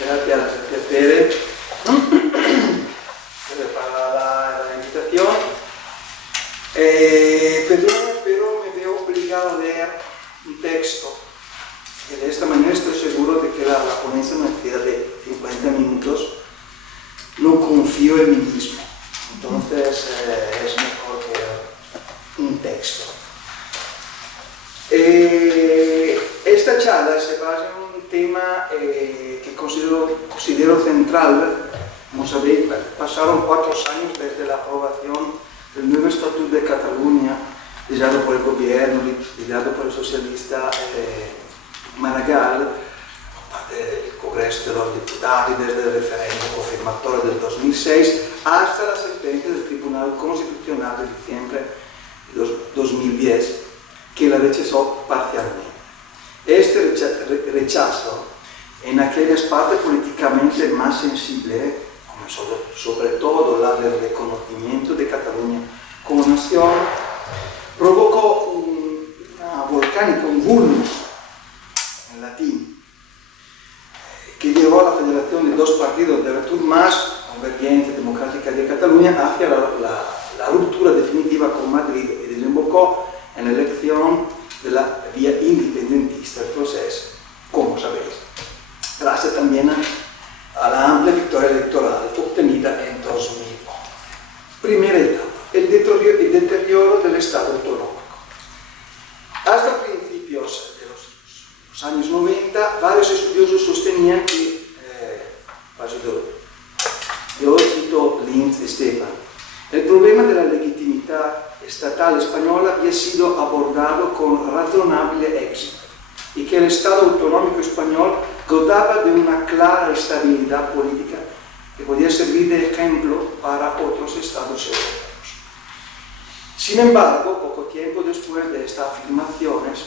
Gracias, Tere, para la invitación. Perdón, pero me veo obligado a leer un texto. Y de esta manera estoy seguro de que la ponencia me queda de 50 minutos. No confío en mí mismo. Entonces es mejor que un texto. Esta charla se basa en un tema que considero central. Como sabéis, pasaron 4 años desde la aprobación del nuevo Estatuto de Cataluña, liderado por el gobierno, liderado por el socialista Maragall, por parte del Congreso de los Diputados y desde el referéndum confirmatorio del 2006 hasta la sentencia del Tribunal Constitucional de diciembre de 2010, que la rechazó parcialmente. Este rechazo en aquellas partes políticamente más sensibles, como sobre todo la del reconocimiento de Cataluña como nación, provocó una volcánica, un vulnus en latín, que llevó a la federación de 2 partidos de Retur más Convergencia Democrática de Cataluña hacia la ruptura definitiva con Madrid y desembocó en la elección de la vía independentista del proceso, como sabéis, gracias también a la amplia victoria electoral obtenida en 2000. Primera etapa, el deterioro del Estado autonómico. Hasta principios de los años 90, varios estudiosos sostenían que, yo cito Linz y Stefan, el problema de la legitimidad estatal española había sido abordado con razonable éxito y que el Estado autonómico español gozaba de una clara estabilidad política que podía servir de ejemplo para otros estados europeos. Sin embargo, poco tiempo después de estas afirmaciones,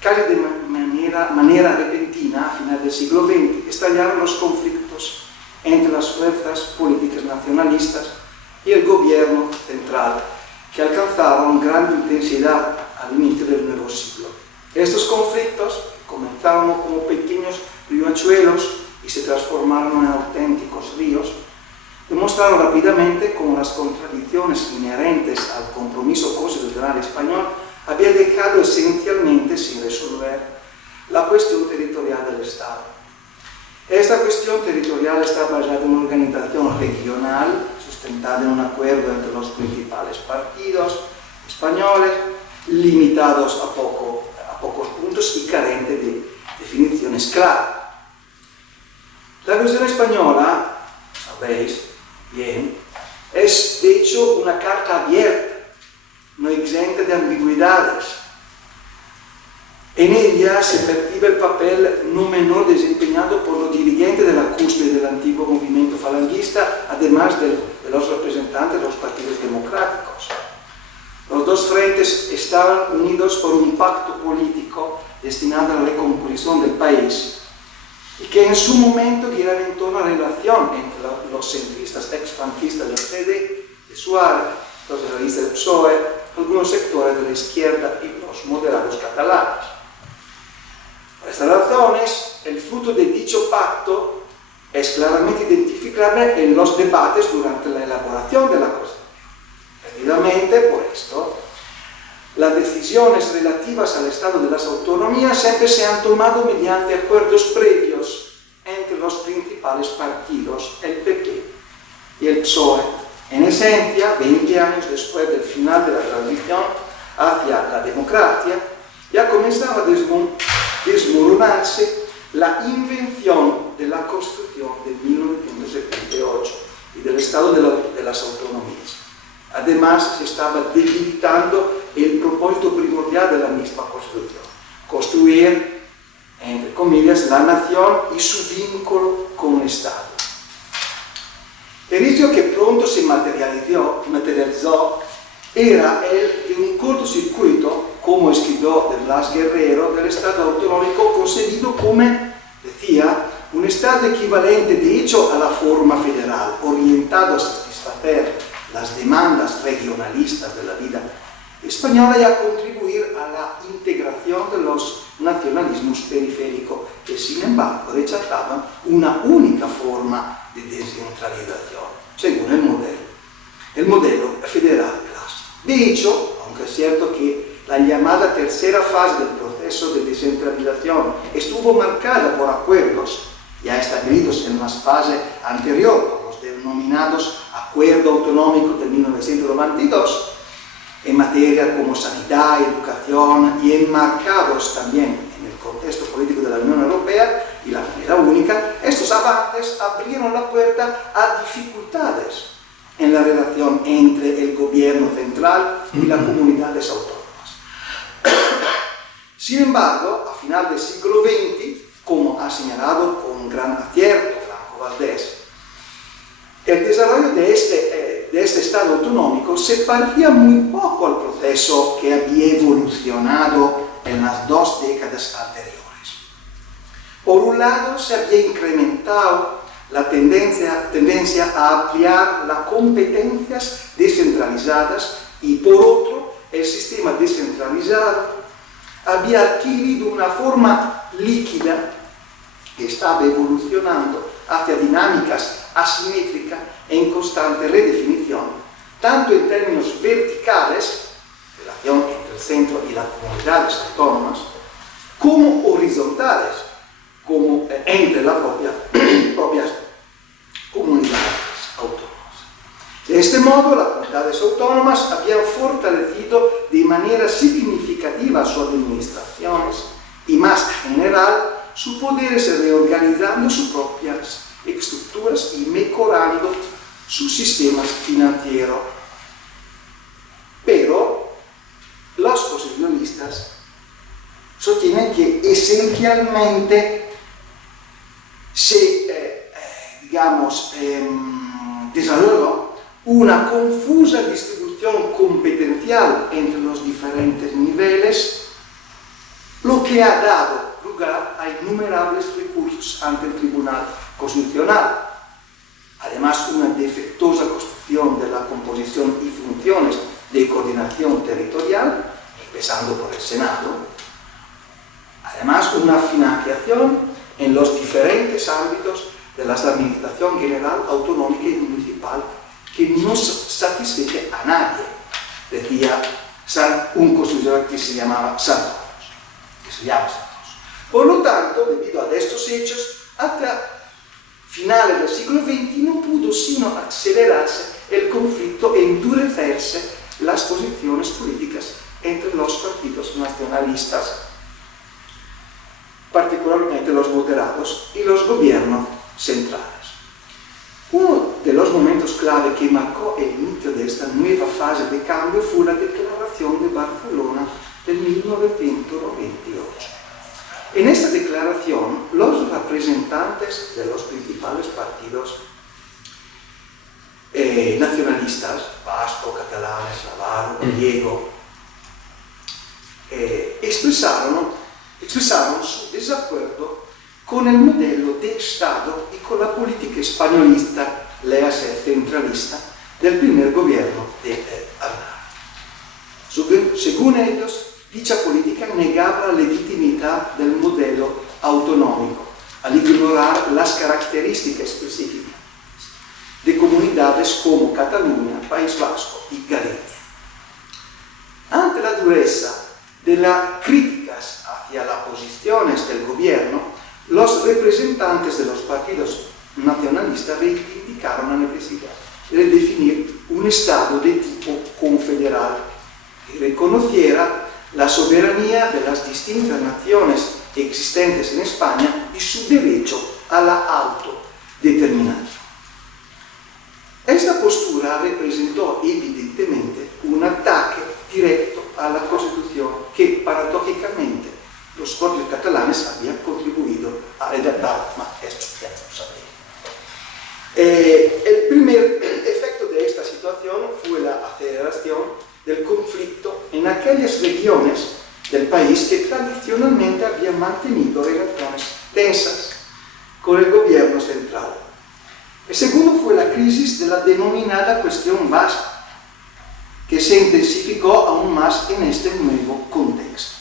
casi de manera repentina, a final del siglo XX, estallaron los conflictos entre las fuerzas políticas nacionalistas y el gobierno central, que alcanzaron gran intensidad al inicio del nuevo siglo. Estos conflictos comenzaron como pequeños riachuelos y se transformaron en auténticos ríos, demostraron rápidamente cómo las contradicciones inherentes al compromiso constitucional español habían dejado esencialmente sin resolver la cuestión territorial del Estado. Esta cuestión territorial está basada en una organización regional sustentada en un acuerdo entre los principales partidos españoles, limitados a pocos puntos y carente de definiciones claras. La cuestión española, sabéis bien, es de hecho una carta abierta, no exenta de ambigüedades. En ella se percibe el papel no menor desempeñado por los dirigentes de la cúspide del antiguo movimiento falangista, además de los representantes de los partidos democráticos. Los dos frentes estaban unidos por un pacto político destinado a la recomposición del país y que en su momento giraba en torno a la relación entre los centristas ex-franquistas del CD, de Suárez, los socialistas del PSOE, algunos sectores de la izquierda y los moderados catalanes. Por estas razones, el fruto de dicho pacto es claramente identificable en los debates durante la elaboración de la Constitución. Precisamente por esto, las decisiones relativas al estado de las autonomías siempre se han tomado mediante acuerdos previos entre los principales partidos, el PP y el PSOE. En esencia, 20 años después del final de la transición hacia la democracia, ya comenzaba a desmoronarse la invención de la Constitución de 1978 y del estado de las autonomías. Además, se estaba debilitando el propósito primordial de la misma Constitución: construir, entre comillas, la nación y su vínculo con el Estado. El riesgo que pronto se materializó era el de un cortocircuito, como escribió de Blas Guerrero, del Estado autonómico concebido como, decía, un Estado equivalente de hecho a la forma federal, orientado a satisfacer las demandas regionalistas de la vida española y a contribuir a la integración de los nacionalismos periféricos que sin embargo rechazaban una única forma de descentralización, según el modelo federal clásico. De hecho, aunque es cierto que la llamada tercera fase del proceso de descentralización estuvo marcada por acuerdos ya establecidos en una fase anterior, los denominados Acuerdo Autonómico de 1992, en materia como sanidad, educación y enmarcados también en el contexto político de la Unión Europea y la moneda única, estos avances abrieron la puerta a dificultades en la relación entre el gobierno central y las comunidades autónomas. Sin embargo, a final del siglo XX, como ha señalado con gran acierto Franco Valdés, el desarrollo de este Estado autonómico se parecía muy poco al proceso que había evolucionado en las 2 décadas anteriores. Por un lado, se había incrementado la tendencia a ampliar las competencias descentralizadas y por otro, el sistema descentralizado había adquirido una forma líquida que estaba evolucionando hacia dinámicas asimétricas en constante redefinición, tanto en términos verticales, relación entre el centro y las comunidades autónomas, como horizontales, como entre las propias comunidades autónomas. De este modo, las comunidades autónomas habían fortalecido de manera significativa sus administraciones y, más general, su poder reorganizando sus propias estructuras y mejorando sus sistemas financieros. Pero los constitucionalistas sostienen que esencialmente se, desarrolló una confusa distribución competencial entre los diferentes niveles, lo que ha dado lugar a innumerables recursos ante el Tribunal Constitucional. Además, una defectuosa construcción de la composición y funciones de coordinación territorial, empezando por el Senado. Además, una financiación en los diferentes ámbitos de la administración general, autonómica y municipal que no satisface a nadie, decía un constitucional que se llamaba Santos. Por lo tanto, debido a estos hechos, hasta finales del siglo XX no pudo sino acelerarse el conflicto e endurecerse las posiciones políticas entre los partidos nacionalistas, particularmente los moderados, y los gobiernos centrales. Uno de los momentos clave que marcó el inicio de esta nueva fase de cambio fue la Declaración de Barcelona de 1998. En esta declaración, los representantes de los principales partidos nacionalistas, vasco, catalanes, navarro, gallego, expresaron su desacuerdo con el modelo de Estado y con la política españolista, léase centralista, del primer gobierno de Aznar. Según ellos, dicha política negaba la legitimidad del modelo autonómico al ignorar las características específicas de comunidades como Cataluña, País Vasco y Galicia. Ante la dureza de las críticas hacia las posiciones del gobierno, los representantes de los partidos nacionalistas reivindicaron la necesidad de definir un Estado de tipo confederal que reconociera la soberanía de las distintas naciones existentes en España y su derecho a la autodeterminación. Esta postura representó evidentemente un ataque directo a la Constitución que paradójicamente los propios catalanes habían contribuido a redactar, esto ya lo sabéis. El primer efecto de esta situación fue la aceleración del conflicto en aquellas regiones del país que tradicionalmente habían mantenido relaciones tensas con el gobierno central. El segundo fue la crisis de la denominada cuestión vasca, que se intensificó aún más en este nuevo contexto.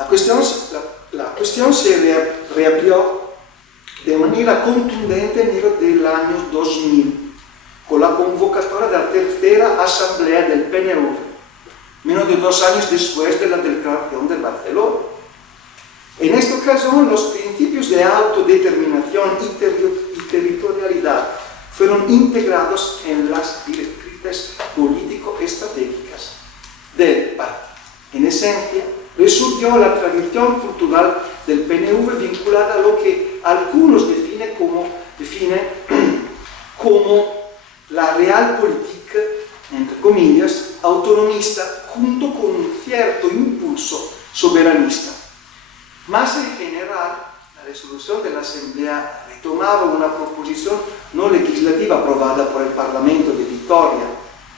La cuestión se reabrió de manera contundente en enero del año 2000, con la convocatoria de la tercera asamblea del PNV, menos de 2 años después de la declaración de Barcelona. En esta ocasión, los principios de autodeterminación y territorialidad fueron integrados en las directrices político-estratégicas del partido. En esencia, resurgió la tradición cultural del PNV vinculada a lo que algunos definen como la realpolitik, entre comillas, autonomista, junto con un cierto impulso soberanista. Más en general, la resolución de la Asamblea retomaba una proposición no legislativa aprobada por el Parlamento de Vitoria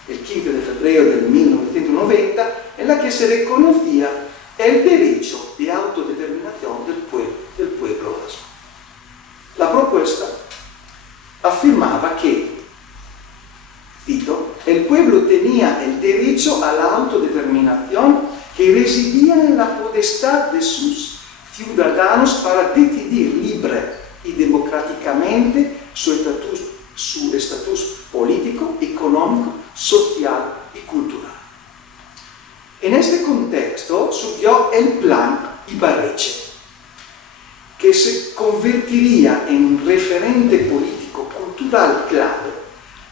el 15 de febrero de 1990, en la que se reconocía el derecho de autodeterminación del pueblo vasco. La propuesta afirmaba que, cito, el pueblo tenía el derecho a la autodeterminación que residía en la potestad de sus ciudadanos para decidir libre y democráticamente su estatus político, económico, social y cultural. En este contexto surgió el Plan Ibarretxe, que se convertiría en un referente político-cultural clave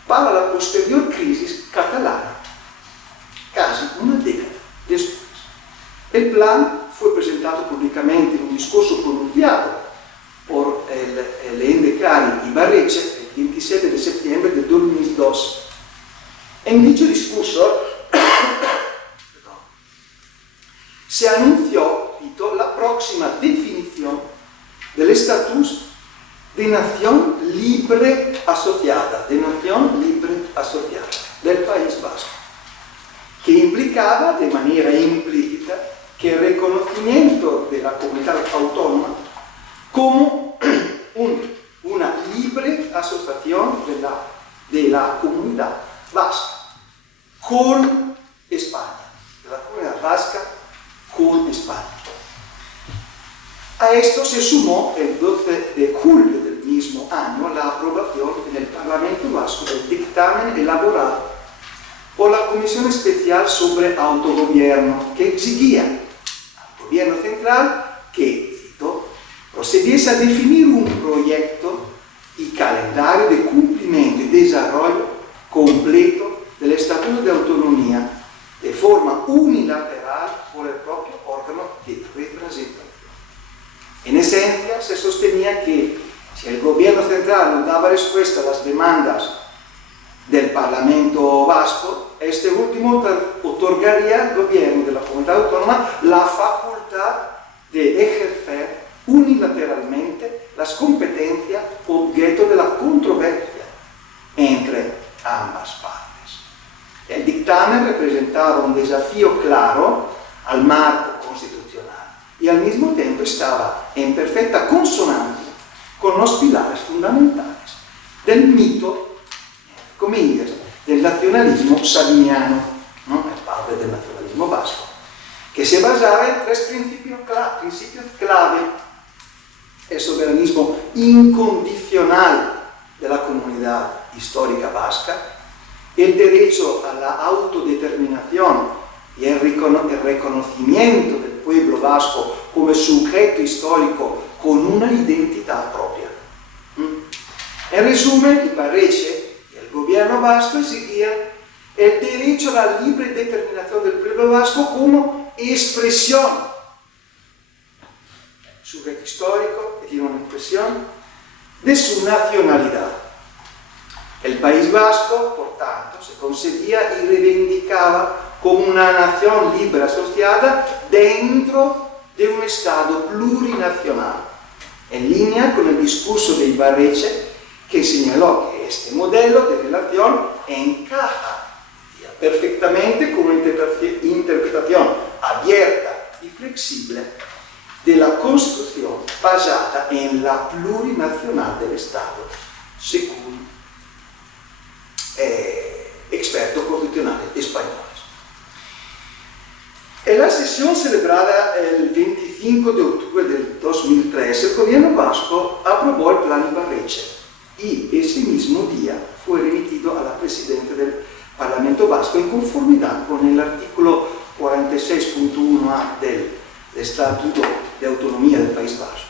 para la posterior crisis catalana, casi una década después. El plan fue presentado públicamente en un discurso pronunciado por el lehendakari Ibarretxe el 27 de septiembre de 2002. En dicho discurso se anunció, cito, la próxima definición del estatus de nación libre asociada, del País Vasco, que implicaba de manera implícita que el reconocimiento de la comunidad autónoma como una libre asociación de la comunidad vasca con España, de la comunidad vasca con España. A esto se sumó el 12 de julio del mismo año la aprobación en el Parlamento Vasco del dictamen elaborado por la Comisión Especial sobre Autogobierno, que exigía al Gobierno Central que, cito, procediese a definir un proyecto y calendario de cumplimiento y desarrollo completo del Estatuto de Autonomía de forma unilateral por el propio órgano de representación. En esencia, se sostenía que si el Gobierno Central no daba respuesta a las demandas del Parlamento Vasco, este último otorgaría al Gobierno de la Comunidad Autónoma la facultad de ejercer unilateralmente las competencias objeto de la controversia entre ambas partes. El dictamen representaba un desafío claro al marco constitucional y al mismo tiempo estaba en perfecta consonancia con los pilares fundamentales del mito, entre comillas, del nacionalismo sabiniano, ¿no? El padre del nacionalismo vasco, que se basaba en 3 principios clave: el soberanismo incondicional de la comunidad histórica vasca, el derecho a la autodeterminación y el reconocimiento del pueblo vasco como sujeto histórico con una identidad propia. En resumen, Ibarretxe y el gobierno vasco exigían el derecho a la libre determinación del pueblo vasco como expresión, sujeto histórico, que tiene una expresión, de su nacionalidad. El País Vasco, por tanto, se concebía y reivindicaba como una nación libre asociada dentro de un Estado plurinacional, en línea con el discurso de Ibarretxe, que señaló que este modelo de relación encaja perfectamente con una interpretación abierta y flexible de la Constitución basada en la plurinacional del Estado, según expertos constitucionales españoles. El la sesión celebrada el 25 de octubre del 2003, el gobierno vasco aprobó el plan Ibarretxe y ese mismo día fue remitido a la presidenta del Parlamento Vasco en conformidad con el artículo 46.1a del Estatuto de Autonomía del País Vasco.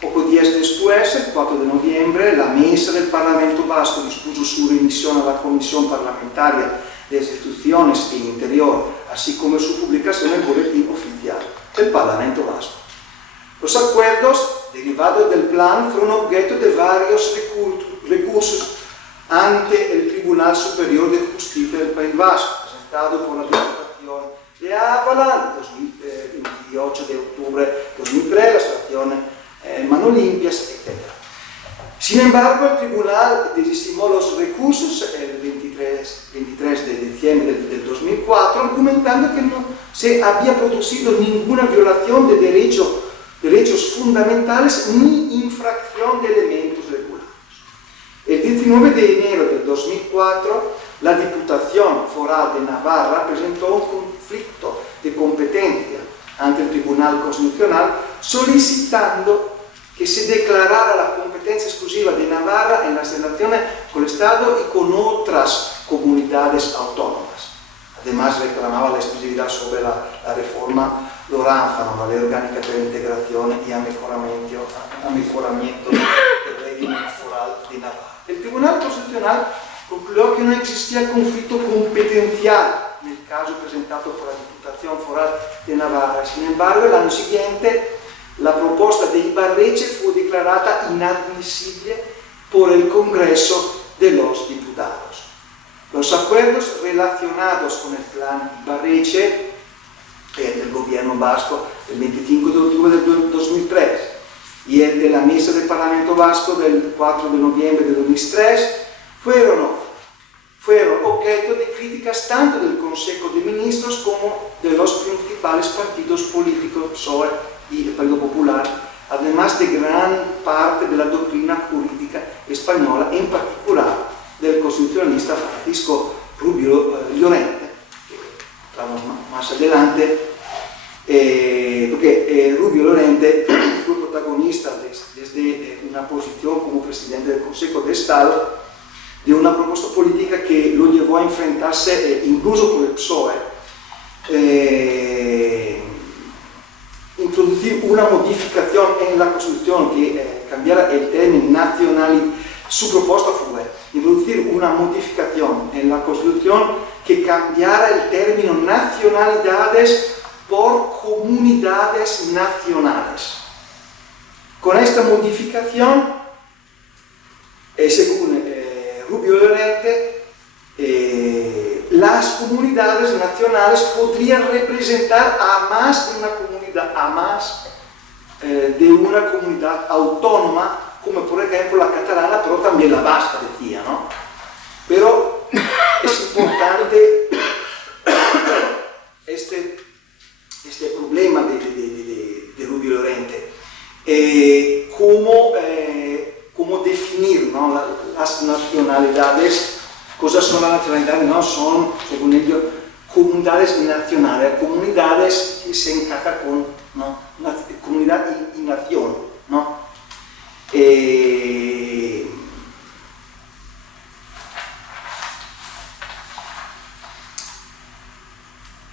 Pocos días después, el 4 de noviembre, la mesa del Parlamento Vasco dispuso su remisión a la Comisión Parlamentaria de Instituciones e Interior, así como su publicación en el Boletín Oficial del Parlamento Vasco. Los acuerdos derivados del plan fueron objeto de varios recursos ante el Tribunal Superior de Justicia del País Vasco, presentado por la Diputación de Ávala el 28 de octubre de 2003, las acciones Mano Limpias, etc. Sin embargo, el tribunal desestimó los recursos el 23 de diciembre del 2004, argumentando que no se había producido ninguna violación de derechos fundamentales ni infracción de elementos regulados. El 19 de enero del 2004, la Diputación Foral de Navarra presentó un conflicto de competencia ante el Tribunal Constitucional solicitando que se declarara la competencia exclusiva de Navarra en las relaciones con el Estado y con otras comunidades autónomas. Además, reclamaba la exclusividad sobre la reforma Loranza, la Ley Orgánica per l'Integrazione y a mejoramiento del régimen foral de Navarra. El Tribunal Constitucional concluyó que no existía conflicto competencial en el caso presentado por la Diputación Foral de Navarra. Sin embargo, el año siguiente, la proposta de Ibarretxe fue declarada inadmisible por el Congreso de los Diputados. Los acuerdos relacionados con el plan Ibarretxe del gobierno vasco del 25 de octubre del 2003 y el de la Mesa del Parlamento Vasco del 4 de noviembre de 2003 fueron objeto de críticas tanto del Consejo de Ministros como de los principales partidos políticos, PSOE y el Partido Popular, además de gran parte de la doctrina jurídica española, en particular del constitucionalista Francisco Rubio Llorente, que entramos más adelante, porque Rubio Llorente fue protagonista desde una posición como presidente del Consejo de Estado de una propuesta política que lo llevó a enfrentarse incluso con el PSOE, introducir una modificación en la Constitución que cambiara el término nacionalidad. Su propuesta fue introducir una modificación en la Constitución que cambiara el término nacionalidades por comunidades nacionales. Con esta modificación, según Rubio Llorente, las comunidades nacionales podrían representar a más de una comunidad autónoma, como por ejemplo la catalana, pero también la vasca, decía, ¿no? Pero es importante este problema de Rubio Llorente, cómo definir, ¿no? las nacionalidades. Cosas son las nacionalidades, no son, según ellos, comunidades nacionales, comunidades que se encajan con, ¿no? Comunidad y nación, ¿no? El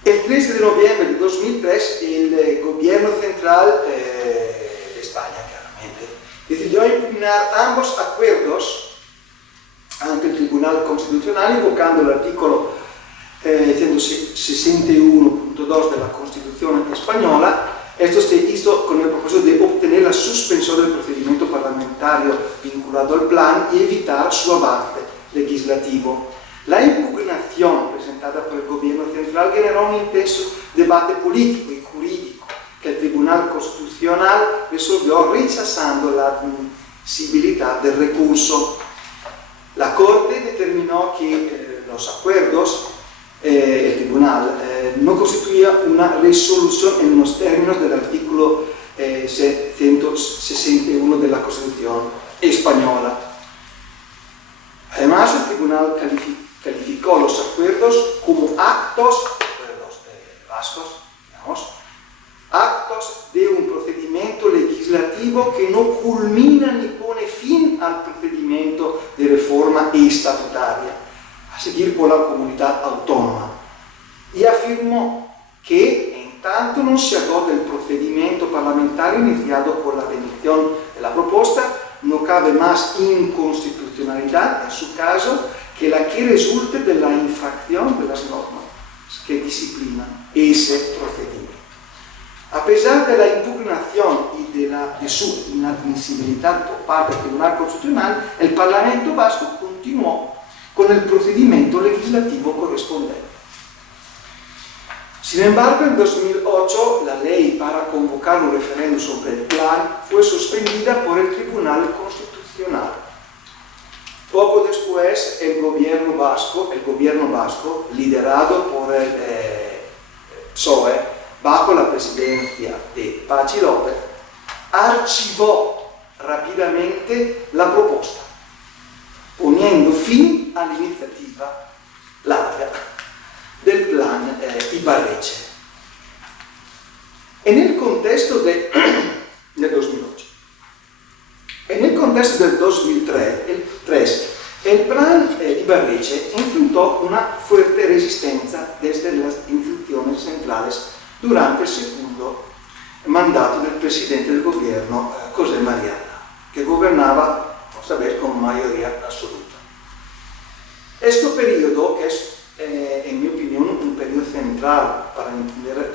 13 de noviembre de 2003 el gobierno central de España, claramente, decidió impugnar ambos acuerdos ante el Tribunal Constitucional, invocando el artículo 161.2 de la Constitución española. Esto se hizo con el propósito de obtener la suspensión del procedimiento parlamentario vinculado al plan y evitar su avance legislativo. La impugnación presentada por el gobierno central generó un intenso debate político y jurídico que el Tribunal Constitucional resolvió rechazando la admisibilidad del recurso. La Corte determinó que los acuerdos, el Tribunal, no constituía una resolución en los términos del artículo 161 de la Constitución española. Además, el Tribunal calificó los acuerdos como actos vascos legislativo que no culmina ni pone fin al procedimiento de reforma estatutaria, a seguir por la comunidad autónoma, y afirmó que en tanto no se agota el procedimiento parlamentario iniciado por la remisión de la propuesta, no cabe más inconstitucionalidad en su caso que la que resulte de la infracción de las normas que disciplinan ese procedimiento. A pesar de la impugnación y de su inadmisibilidad por parte del Tribunal Constitucional, el Parlamento Vasco continuó con el procedimiento legislativo correspondiente. Sin embargo, en 2008 la ley para convocar un referéndum sobre el plan fue suspendida por el Tribunal Constitucional. Poco después, el gobierno vasco, liderado por el PSOE, bajo la presidencia de Patxi López, archivó rápidamente la proposta, poniendo fin a la iniciativa larga del plan Ibarretxe. En el contexto del 2008. En el contexto del 2003, el plan Ibarretxe enfrentó una fuerte resistencia desde las instituciones centrales durante el segundo mandato del presidente del gobierno, José María Aznar, que gobernaba, vamos a ver, con mayoría absoluta. Este periodo, que es, en mi opinión, un periodo central para entender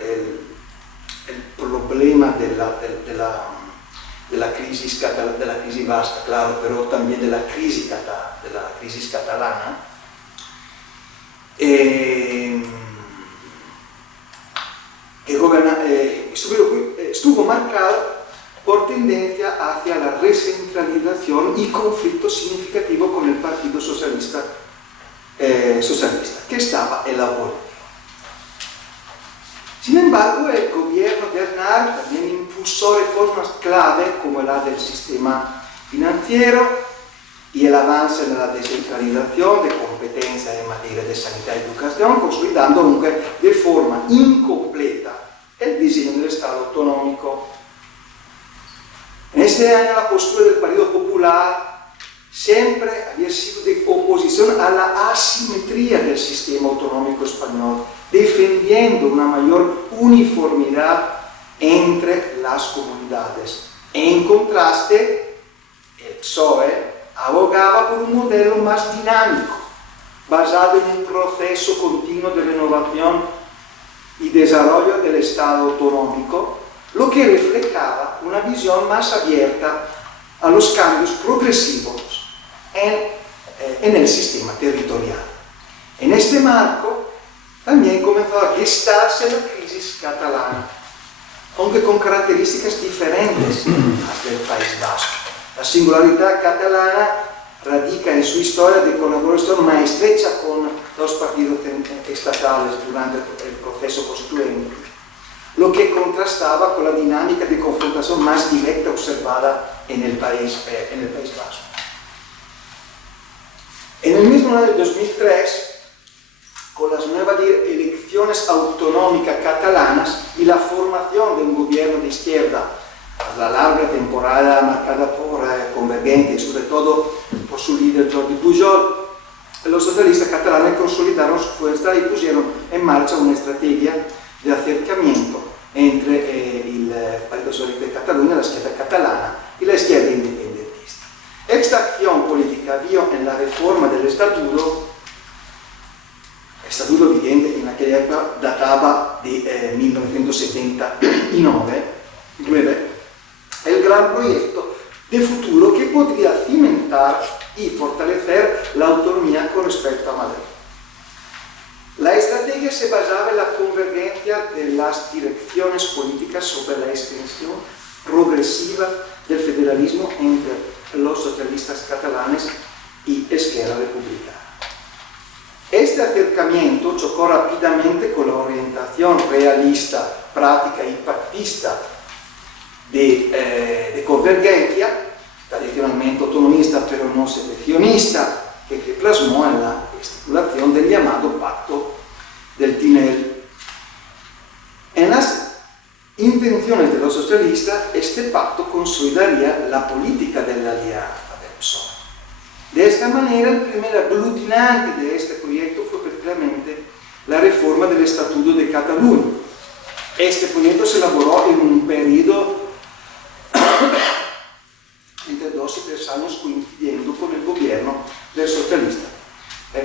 el problema de la crisis vasca, claro, pero también de la crisis catalana, estuvo marcado por tendencia hacia la recentralización y conflicto significativo con el Partido Socialista, que estaba en la oposición. Sin embargo, el gobierno de Aznar también impulsó reformas clave como la del sistema financiero y el avance en la descentralización de competencias en materia de sanidad y educación, consolidando aunque de forma incompleta el diseño del Estado autonómico. En este año la postura del Partido Popular siempre había sido de oposición a la asimetría del sistema autonómico español, defendiendo una mayor uniformidad entre las comunidades. En contraste, el PSOE abogaba por un modelo más dinámico, basado en un proceso continuo de renovación y desarrollo del Estado autonómico, lo que reflejaba una visión más abierta a los cambios progresivos en el sistema territorial. En este marco, también comenzó a gestarse la crisis catalana, aunque con características diferentes del País Vasco. La singularidad catalana radica en su historia de colaboración más estrecha con los partidos estatales durante el proceso constituyente, lo que contrastaba con la dinámica de confrontación más directa observada en el País Vasco. En el mismo año de 2003, con las nuevas elecciones autonómicas catalanas y la formación de un gobierno de izquierda, la larga temporada marcada por Convergente y sobre todo por su líder Jordi Pujol, los socialistas catalanes consolidaron su fuerza y pusieron en marcha una estrategia de acercamiento entre el Partido Socialista de Cataluña, la izquierda catalana y la izquierda independentista. Esta acción política vio en la reforma del estatuto vigente en aquella época databa de 1979, el gran proyecto de futuro que podría cimentar y fortalecer la autonomía con respecto a Madrid. La estrategia se basaba en la convergencia de las direcciones políticas sobre la extensión progresiva del federalismo entre los socialistas catalanes y Esquerra Republicana. Este acercamiento chocó rápidamente con la orientación realista, práctica y pactista de Convergencia, tradicionalmente autonomista pero no secesionista, que se plasmó en la estipulación del llamado Pacto del Tinel. En las intenciones de los socialistas, este pacto consolidaría la política de la alianza del PSOE. De esta manera, el primer aglutinante de este proyecto fue precisamente la reforma del Estatuto de Cataluña. Este proyecto se elaboró en un periodo entre 2 y 3 años, coincidiendo con el gobierno del socialista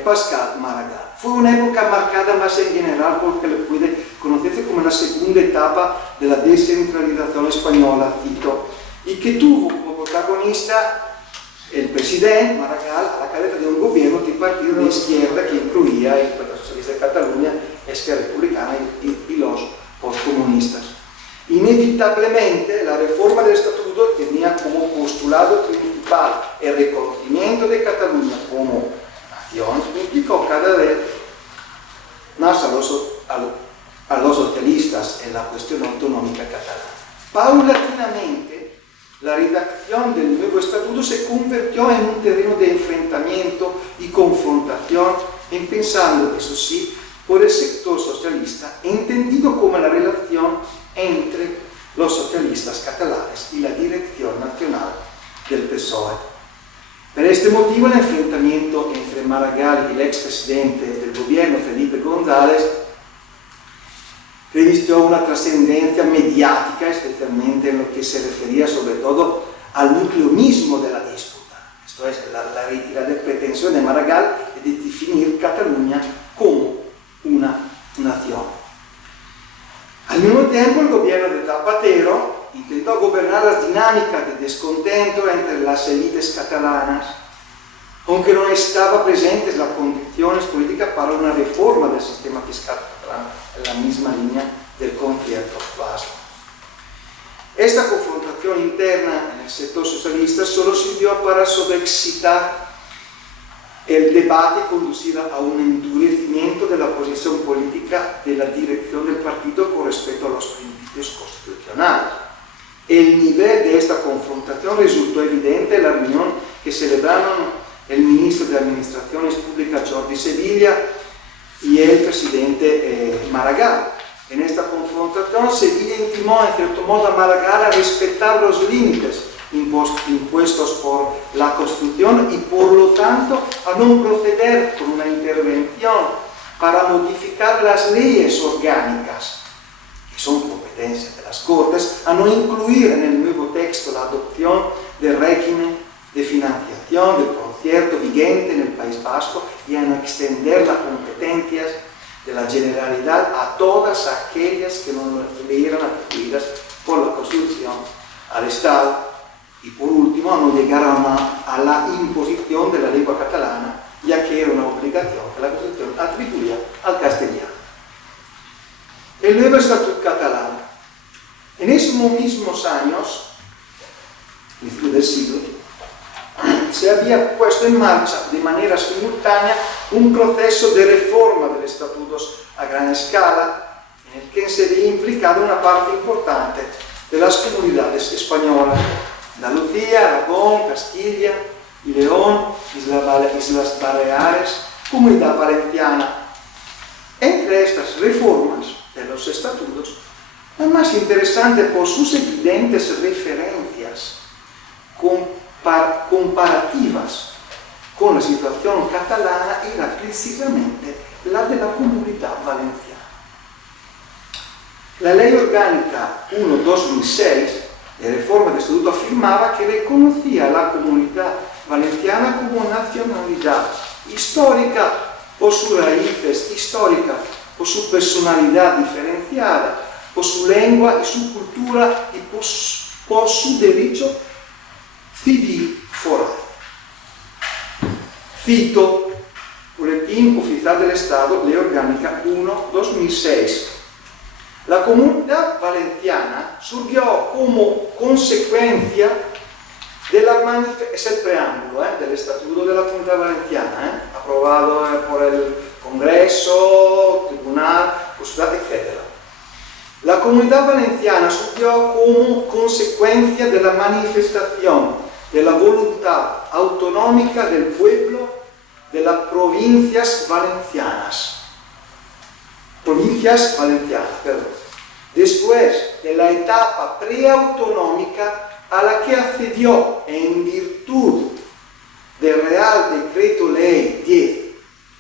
Pascal Maragall. Fue una época marcada más en general porque le puede conocerse como la segunda etapa de la descentralización española, cito, y que tuvo como protagonista el presidente Maragall a la cabeza de un gobierno de partido de izquierda que incluía el Partido Socialista de Cataluña, Esquerra Republicana y los postcomunistas. Inevitablemente, la reforma del Estatuto tenía como postulado principal el reconocimiento de Cataluña como nación, que implicó cada vez más a los socialistas en la cuestión autonómica catalana. Paulatinamente, la redacción del nuevo Estatuto se convirtió en un terreno de enfrentamiento y confrontación, empezando, eso sí, por el sector socialista, entendido como la relación entre los socialistas catalanes y la dirección nacional del PSOE. Per este motivo el enfrentamiento entre Maragall y el expresidente del gobierno, Felipe González, revistió una trascendencia mediática, especialmente en lo que se refería sobre todo al núcleo mismo de la disputa. Esto es, la pretensión de Maragall de definir Cataluña como una nación. Al mismo tiempo, el gobierno de Zapatero intentó gobernar las dinámicas de descontento entre las élites catalanas, aunque no estaban presentes las condiciones políticas para una reforma del sistema fiscal catalán en la misma línea del concierto vasco. Esta confrontación interna en el sector socialista solo sirvió para sobreexcitar el debate, conducir a un endurecimiento de la posición política de la dirección del partido con respecto a los principios constitucionales. El nivel de esta confrontación resultó evidente en la reunión que celebraron el ministro de Administraciones Públicas Jordi Sevilla y el presidente Maragall. En esta confrontación, Sevilla intimó en cierto modo a Maragall a respetar los límites impuestos por la Constitución y por lo tanto a no proceder con una intervención para modificar las leyes orgánicas, que son competencia de las Cortes, a no incluir en el nuevo texto la adopción del régimen de financiación del concierto vigente en el País Vasco y a no extender las competencias de la Generalidad a todas aquellas que no le eran atribuidas por la Constitución al Estado. Y por último, a no llegar a la imposición de la lengua catalana, ya que era una obligación que la Constitución atribuía al castellano. El nuevo Estatuto catalán. En esos mismos años, principios del siglo, se había puesto en marcha de manera simultánea un proceso de reforma de los estatutos a gran escala, en el que se veía implicada una parte importante de las comunidades españolas: Andalucía, Aragón, Castilla y León, Islas Baleares, Comunidad Valenciana. Entre estas reformas de los estatutos, la más interesante por sus evidentes referencias comparativas con la situación catalana era precisamente la de la Comunidad Valenciana. La Ley Orgánica 1/2006 de reforma del Estatuto afirmaba que reconocía a la Comunidad Valenciana como nacionalidad histórica por sus raíces históricas, por su personalidad diferenciada, por su lengua y su cultura y por su derecho civil foral. Cito: Boletín Oficial del Estado, Ley Orgánica 1/2006. La Comunidad Valenciana surgió como consecuencia de la manifestación, es el preámbulo del Estatuto de la Comunidad Valenciana, aprobado por el Congreso, Tribunal, Consulado, etc. La Comunidad Valenciana surgió como consecuencia de la manifestación de la voluntad autonómica del pueblo de las provincias valencianas. después de la etapa preautonómica a la que accedió en virtud del Real Decreto Ley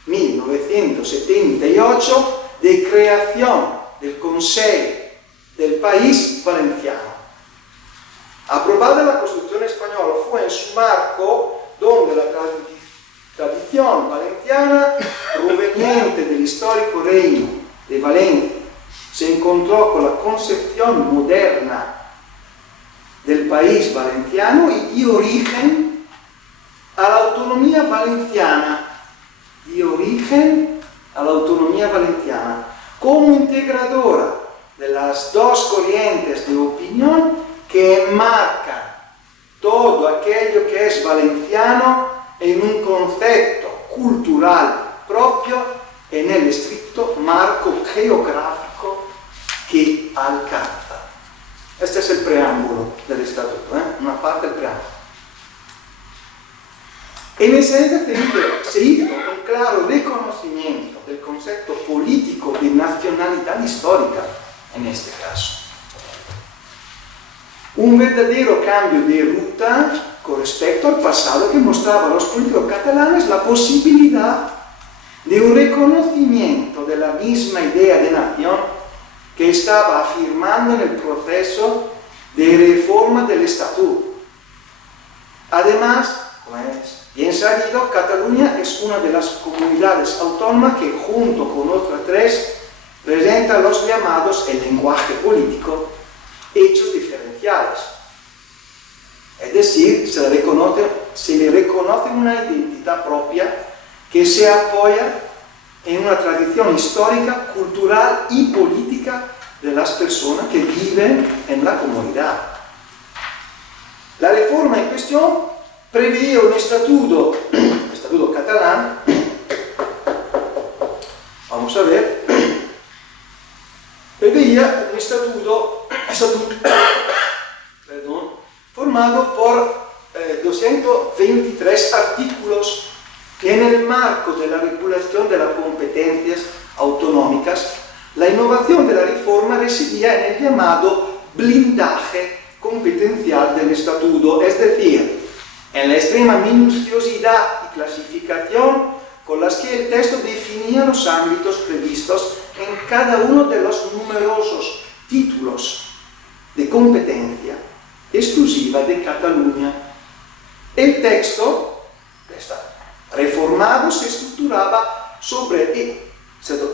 10/1978 de creación del Consejo del País Valenciano. Aprobada la Constitución española, fue en su marco donde la tradición valenciana proveniente del histórico reino de Valencia se encontró con la concepción moderna del país valenciano y dio origen a la autonomía valenciana, como integradora de las dos corrientes de opinión que enmarcan todo aquello que es valenciano en un concepto cultural propio en el estricto marco geográfico que alcanza. Este es el preámbulo del estatuto, una parte del preámbulo. En esencia se hizo un claro reconocimiento del concepto político de nacionalidad histórica en este caso. Un verdadero cambio de ruta con respecto al pasado que mostraba a los políticos catalanes la posibilidad de un reconocimiento de la misma idea de nación que estaba afirmando en el proceso de reforma del estatuto. Además, como es bien sabido, Cataluña es una de las comunidades autónomas que junto con otras tres presenta los llamados, el lenguaje político, hechos diferenciales. Es decir, se le reconoce una identidad propia que se apoya en una tradición histórica, cultural y política de las personas que viven en la comunidad. La reforma en cuestión preveía un estatuto catalán, vamos a ver, preveía un estatuto formado por 223 artículos que en el marco de la regulación de las competencias autonómicas, la innovación de la reforma residía en el llamado blindaje competencial del estatuto, es decir, en la extrema minuciosidad y clasificación con las que el texto definía los ámbitos previstos en cada uno de los numerosos títulos de competencia exclusiva de Cataluña. El texto reformado se estructuraba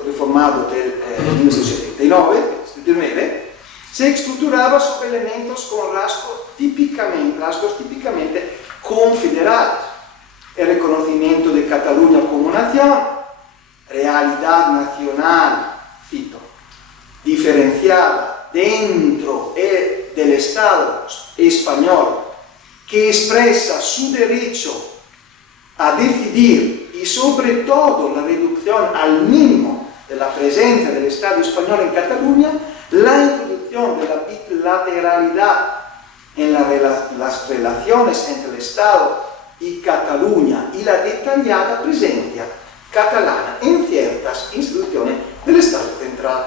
reformado del 1979, se estructuraba sobre elementos con rasgos típicamente confederales: el reconocimiento de Cataluña como nación, realidad nacional, cito, diferenciada dentro del Estado español, que expresa su derecho a decidir y sobre todo la reducción al mínimo de la presencia del Estado español en Cataluña, la introducción de la bilateralidad en las relaciones entre el Estado y Cataluña y la detallada presencia catalana en ciertas instituciones del Estado central.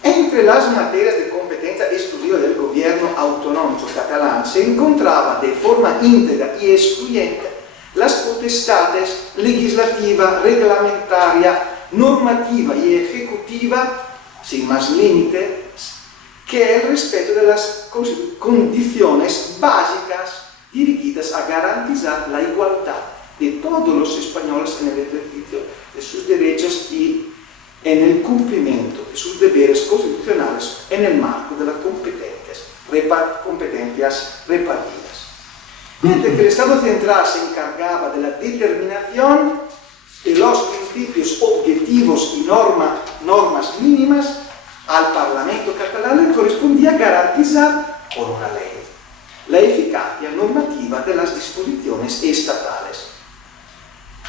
Entre las materias de competencia exclusiva del gobierno autonómico catalán se encontraba de forma íntegra y excluyente las potestades legislativa, reglamentaria, normativa y ejecutiva, sin más límites, que el respeto de las condiciones básicas dirigidas a garantizar la igualdad de todos los españoles en el ejercicio de sus derechos y en el cumplimiento de sus deberes constitucionales en el marco de las competencias repartidas. Mientras que el Estado central se encargaba de la determinación de los principios objetivos y normas mínimas, al Parlamento catalán le correspondía garantizar con una ley la eficacia normativa de las disposiciones estatales.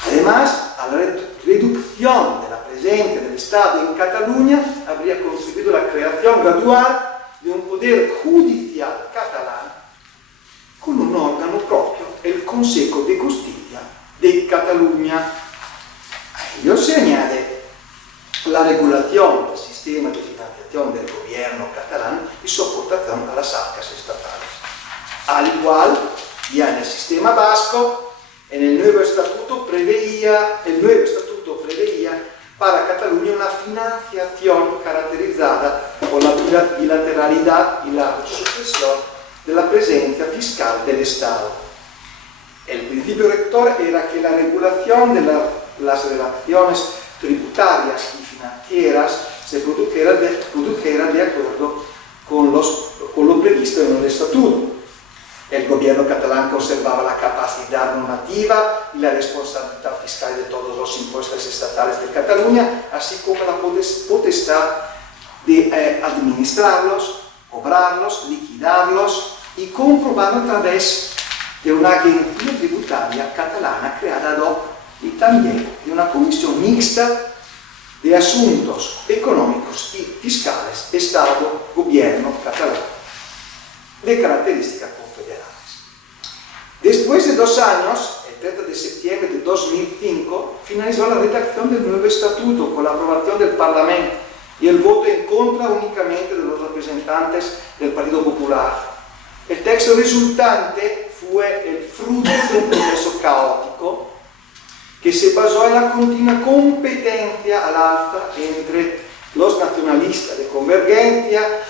Además, a la reducción de la presencia del Estado en Cataluña habría contribuido la creación gradual de un poder judicial catalán con un órgano propio, el Consejo de Justicia de Cataluña. A ello se añade la regulación del sistema de financiación financiación del gobierno catalán y su aportación a las arcas estatales. Al igual, ya en el sistema vasco, el nuevo estatuto preveía para Cataluña una financiación caracterizada por la bilateralidad y la supresión de la presencia fiscal del Estado. El principio rector era que la regulación de las relaciones tributarias y financieras se produjera de acuerdo con lo previsto en el estatuto. El gobierno catalán conservaba la capacidad normativa y la responsabilidad fiscal de todos los impuestos estatales de Cataluña, así como la potestad de administrarlos, cobrarlos, liquidarlos y comprobarlos a través de una agencia tributaria catalana creada ad hoc y también de una comisión mixta de asuntos económicos y fiscales, Estado-Gobierno catalán, de características confederales. Después de 2 años, el 30 de septiembre de 2005, finalizó la redacción del nuevo estatuto con la aprobación del Parlamento y el voto en contra únicamente de los representantes del Partido Popular. El texto resultante fue el fruto de un proceso caótico que se basó en la continua competencia al alza entre los nacionalistas de Convergencia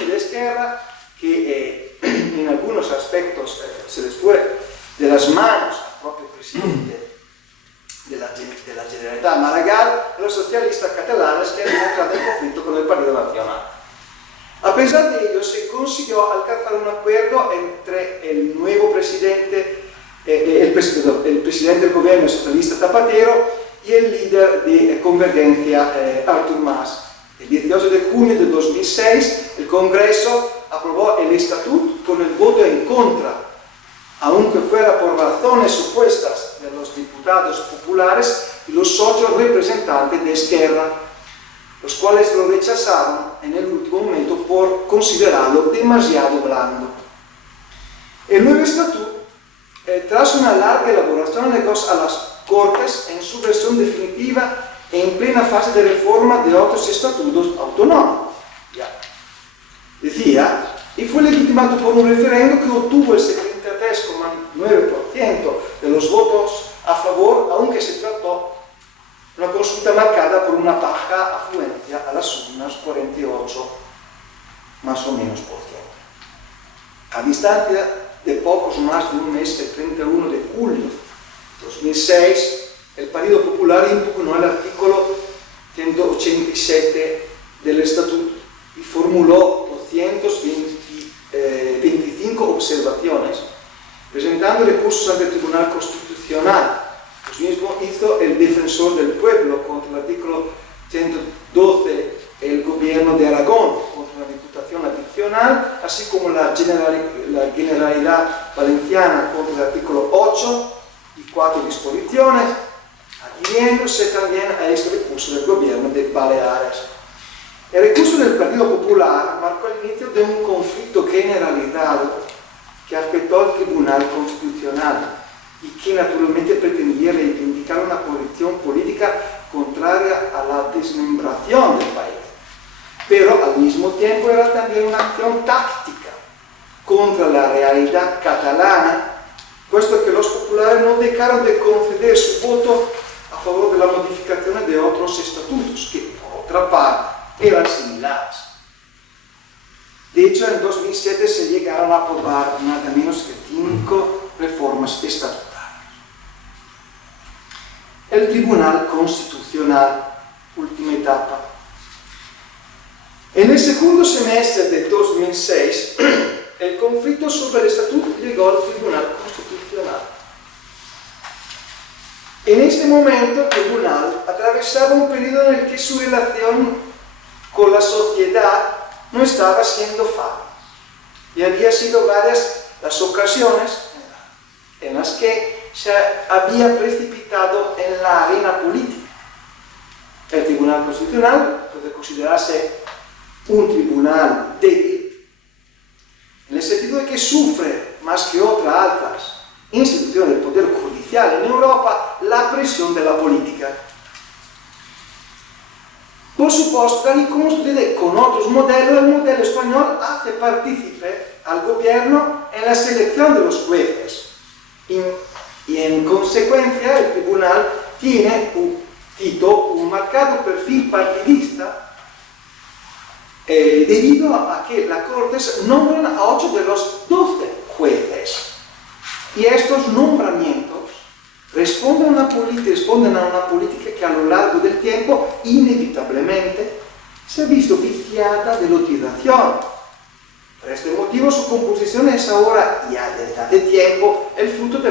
y de Esquerra, que en algunos aspectos se les fue de las manos al propio presidente de la Generalitat, Maragall, y los socialistas catalanes que habían entrado en conflicto con el Partido Nacional. A pesar de ello, se consiguió alcanzar un acuerdo entre el nuevo presidente, el presidente del gobierno socialista Zapatero y el líder de Convergencia, Artur Mas. El 18 de junio de 2006, el Congreso aprobó el estatuto con el voto en contra, aunque fuera por razones supuestas de los diputados populares y los socios representantes de Esquerra, los cuales lo rechazaron en el último momento por considerarlo demasiado blando. El nuevo estatuto, tras una larga elaboración, llegó a las Cortes en su versión definitiva en plena fase de reforma de otros estatutos autonómicos. Decía, y fue legitimado por un referendo que obtuvo el 73,9% de los votos a favor, aunque se trató de una consulta marcada por una baja afluencia a las urnas, 48 más o menos por ciento. A distancia de pocos más de un mes, el 31 de julio de 2006, el Partido Popular impugnó el artículo 187 del Estatuto y formuló 225 observaciones, presentando recursos ante el Tribunal Constitucional. Lo mismo hizo el Defensor del Pueblo contra el artículo 112, el Gobierno de Aragón contra la Diputación Adicional, así como la Generalidad Valenciana contra el artículo 8 y 4 disposiciones, adhiriéndose también a este recurso del Gobierno de Baleares. El recurso del Partido Popular marcó el inicio de un conflicto generalizado que afectó al Tribunal Constitucional y que naturalmente pretendía reivindicar una posición política contraria a la desmembración del país. Pero al mismo tiempo era también una acción táctica contra la realidad catalana, puesto que los populares no dejaron de conceder su voto a favor de la modificación de otros estatutos, que por otra parte eran similares. De hecho, en 2007 se llegaron a aprobar nada menos que 5 reformas estatutarias. El Tribunal Constitucional, última etapa. En el segundo semestre de 2006, el conflicto sobre el estatuto llegó al Tribunal Constitucional. En este momento, el tribunal atravesaba un periodo en el que su relación con la sociedad no estaba siendo fácil. Y había sido varias las ocasiones en las que se había precipitado en la arena política. El Tribunal Constitucional puede considerarse un tribunal débil, en el sentido de que sufre, más que otras altas instituciones del poder judicial en Europa, la presión de la política. Por por supuesto, tal y como sucede con otros modelos, el modelo español hace partícipe al gobierno en la selección de los jueces. Y en consecuencia, el tribunal tiene un marcado perfil partidista debido a que las Cortes nombran a 8 de los 12 jueces. Y estos nombramientos responden a una política que a lo largo del tiempo inevitablemente se ha visto viciada de utilización. Por este motivo su composición es ahora, ya desde hace tiempo, el fruto de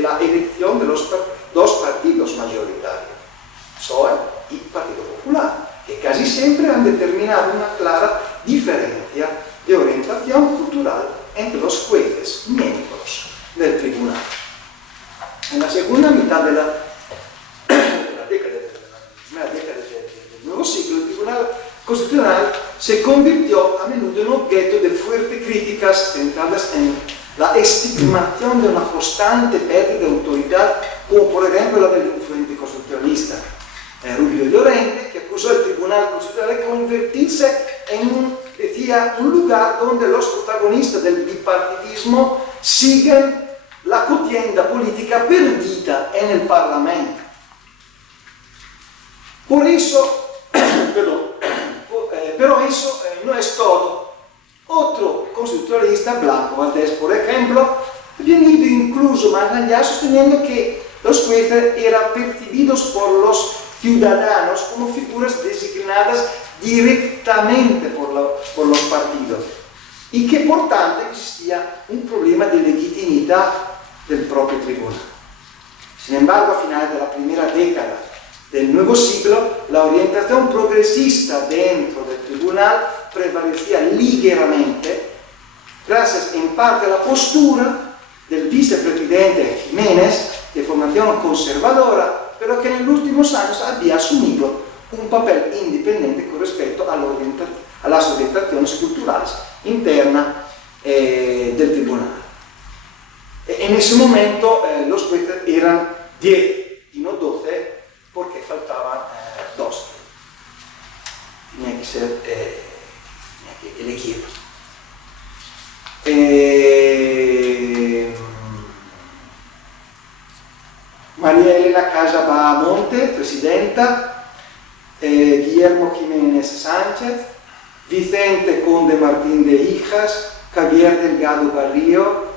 la elección de los dos partidos mayoritarios, PSOE y Partido Popular, que casi siempre han determinado una clara diferencia de orientación cultural entre los jueces miembros del tribunal. En la segunda mitad de la primera década del nuevo siglo, el Tribunal Constitucional se convirtió a menudo en objeto de fuertes críticas centradas en la estigmatización de una constante pérdida de autoridad, como por ejemplo la del influente constitucionalista Rubio Llorente, que acusó al Tribunal Constitucional de convertirse en un lugar donde los protagonistas del bipartidismo siguen la contienda política perdida en el Parlamento. Por eso, pero eso no es todo. Otro constitucionalista, Blanco Valdés, por ejemplo, ha ido incluso más allá, sosteniendo que los jueces eran percibidos por los ciudadanos como figuras designadas directamente por los partidos y que por tanto existía un problema de legitimidad del propio tribunal. Sin embargo, a finales de la primera década del nuevo siglo, la orientación progresista dentro del tribunal prevalecía ligeramente, gracias en parte a la postura del vicepresidente Jiménez, de formación conservadora, pero que en los últimos años había asumido un papel independiente con respecto a las orientaciones culturales internas del tribunal. En ese momento los jueces eran 10 y no 12 porque faltaban 2. Tenía que ser elegidos. María Elena Casa Bahamonte, presidenta, Guillermo Jiménez Sánchez, Vicente Conde Martín de Hijas, Javier Delgado Barrio,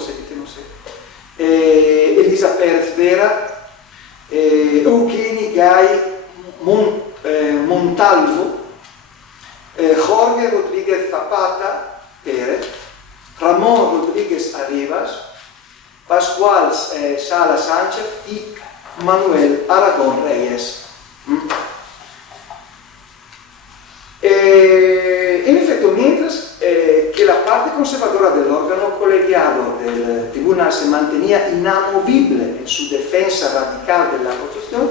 se dice, no sé, Elisa Pérez Vera, Eugeni Gay Montalvo, Jorge Rodríguez Zapata Pérez, Ramón Rodríguez Arribas, Pascual Sala Sánchez y Manuel Aragón Reyes. En efecto, mientras que la parte conservadora del órgano colegiado del tribunal se mantenía inamovible en su defensa radical de la Constitución,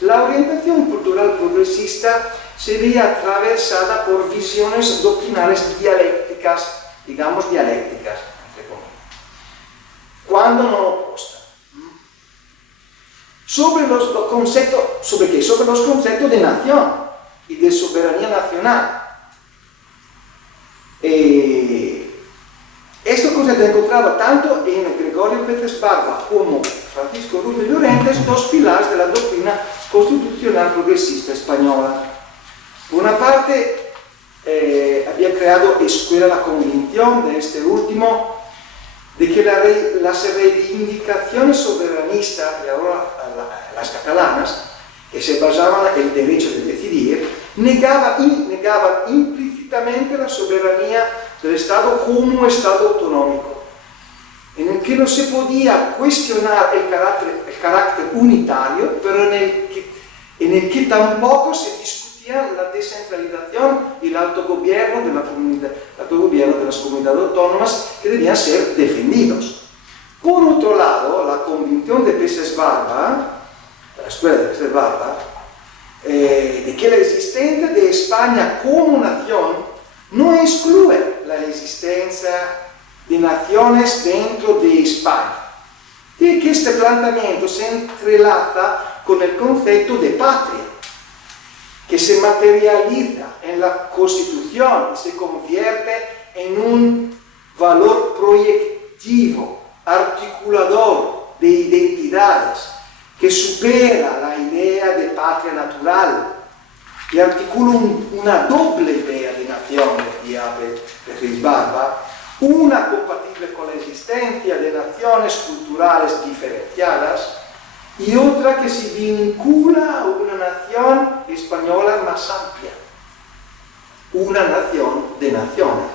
la orientación cultural progresista se veía atravesada por visiones doctrinales dialécticas, digamos dialécticas, entre comillas, cuando no opuestas. Sobre los conceptos de nación y de soberanía nacional. Este concepto encontraba tanto en Gregorio Pérez Barba como Francisco Rubio Llorente, dos pilares de la doctrina constitucional progresista española. Por una parte, había creado escuela la convicción de este último de que las reivindicaciones soberanistas, y ahora las catalanas, que se basaban en el derecho de decidir, negaban implícitamente la soberanía del Estado como Estado autonómico, en el que no se podía cuestionar el carácter unitario, pero en el que tampoco se discutía la descentralización y el autogobierno de las comunidades autónomas que debían ser defendidos. Por otro lado, la convicción de Peces Barba, de la escuela de Peces Barba, de que la existencia de España como nación no excluye la existencia de naciones dentro de España, y que este planteamiento se entrelaza con el concepto de patria, que se materializa en la Constitución y se convierte en un valor proyectivo, articulador de identidades, que supera la idea de patria natural y articula una doble idea de nación, decía Beatriz Barba, una compatible con la existencia de naciones culturales diferenciadas y otra que se vincula a una nación española más amplia, una nación de naciones.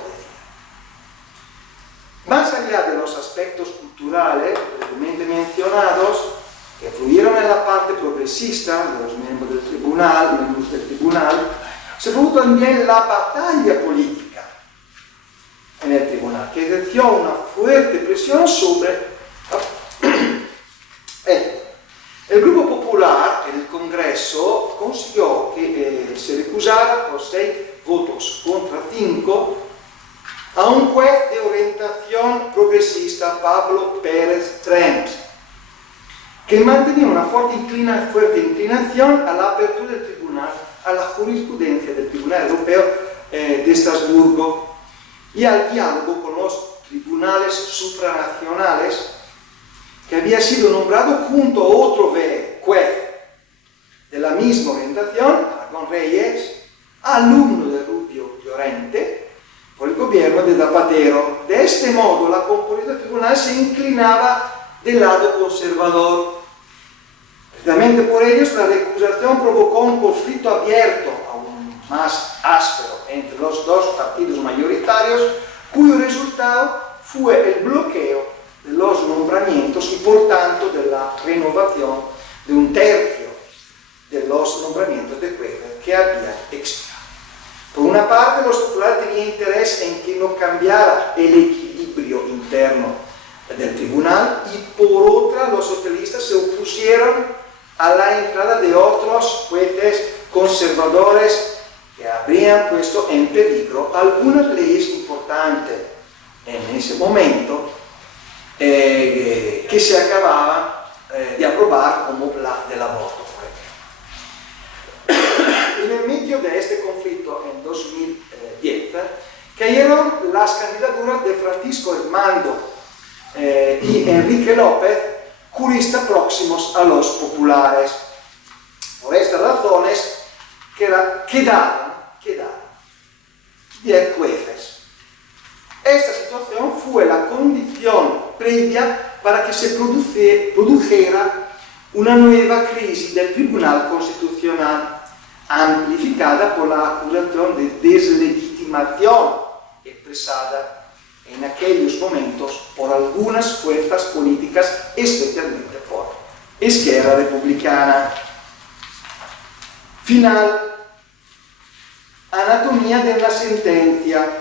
Más allá de los aspectos culturales brevemente mencionados, que fluyeron en la parte progresista de los miembros del tribunal, se produjo también la batalla política en el tribunal, que ejerció una fuerte presión sobre el Grupo Popular en el Congreso consiguió que se recusara por 6 votos contra 5 a un juez de orientación progresista, Pablo Pérez Tremp, que mantenía una fuerte inclinación a la apertura del tribunal, a la jurisprudencia del Tribunal Europeo de Estrasburgo y al diálogo con los tribunales supranacionales, que había sido nombrado junto a otro juez de la misma orientación, Aragón Reyes, alumno de Rubio Llorente, por el gobierno de Zapatero. De este modo, la composición del tribunal se inclinaba del lado conservador. Precisamente por ellos, la recusación provocó un conflicto abierto, aún más áspero, entre los dos partidos mayoritarios, cuyo resultado fue el bloqueo de los nombramientos y por tanto de la renovación de un tercio de los nombramientos de jueces que había expirado. Por una parte, los populares tenían interés en que no cambiara el equilibrio interno del tribunal y por otra, los socialistas se opusieron a la entrada de otros jueces conservadores que habrían puesto en peligro algunas leyes importantes en ese momento que se acababa de aprobar, como la del aborto, por ejemplo. En el medio de este conflicto, en 2010, cayeron las candidaturas de Francisco Hermando y Enrique López, juristas próximos a los populares. Por estas razones quedaron 10 jueces. Esta situación fue la condición previa para que se produjera una nueva crisis del Tribunal Constitucional, amplificada por la acusación de deslegitimación expresada en aquellos momentos por algunas fuerzas políticas, especialmente por Esquerra Republicana. Final. Anatomía de la sentencia.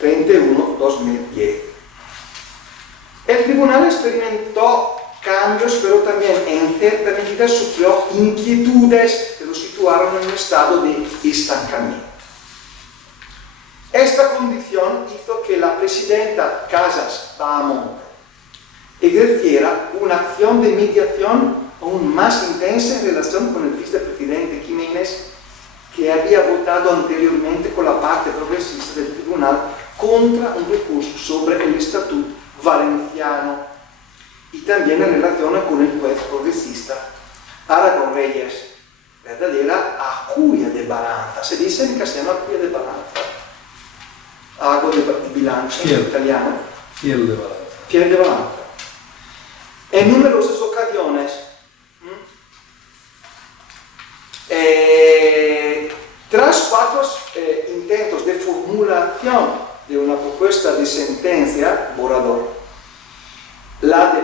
31-2010. El tribunal experimentó cambios, pero también en cierta medida sufrió inquietudes que lo situaron en un estado de estancamiento. Esta condición hizo que la presidenta Casas Bahamonde ejerciera una acción de mediación aún más intensa en relación con el vicepresidente Jiménez, que había votado anteriormente con la parte progresista del tribunal contra un recurso sobre el Estatuto Valenciano y también en relación con el juez progresista Aragón Reyes, verdadera acuya de balanza. Se dice en castellano acuya de balanza, ago de bilancio en italiano, Fiel de balanza. fiel de balanza. En numerosas ocasiones, tras 4 intentos de formulación de una propuesta de sentencia, borrador, la de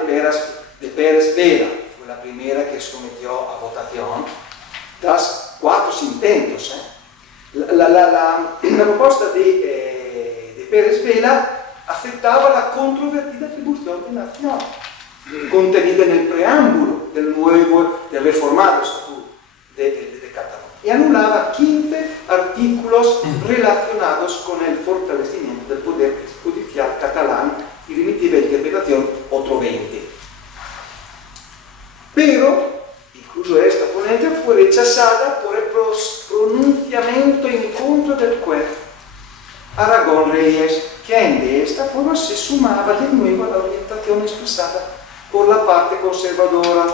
Pérez Vera fue la primera que sometió a votación, tras 4 intentos. La proposta de Pérez Vera aceptaba la controvertida atribución de nación contenida en el preámbulo del reformado Estatuto de Cataluña y anulaba 15 artículos relacionados con el fortalecimiento del poder judicial catalán y remitiva interpretación otro 20. Pero, incluso esta ponencia ponente fue rechazada por el pronunciamiento en contra del juez Aragón Reyes, quien de esta forma se sumaba de nuevo a la orientación expresada por la parte conservadora.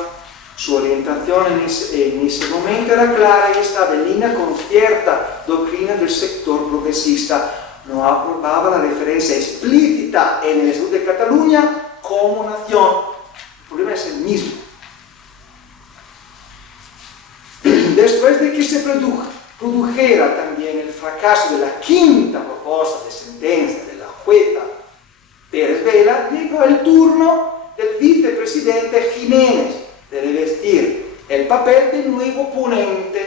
Su orientación en ese momento era clara y estaba en línea con cierta doctrina del sector progresista. No aprobaba la referencia explícita en el Estatuto de Cataluña como nación. El problema es el mismo. Después de que se produjera también el fracaso de la quinta proposta de sentencia de la jueza Pérez Vela, llegó el turno del vicepresidente Jiménez de revestir el papel de nuevo ponente,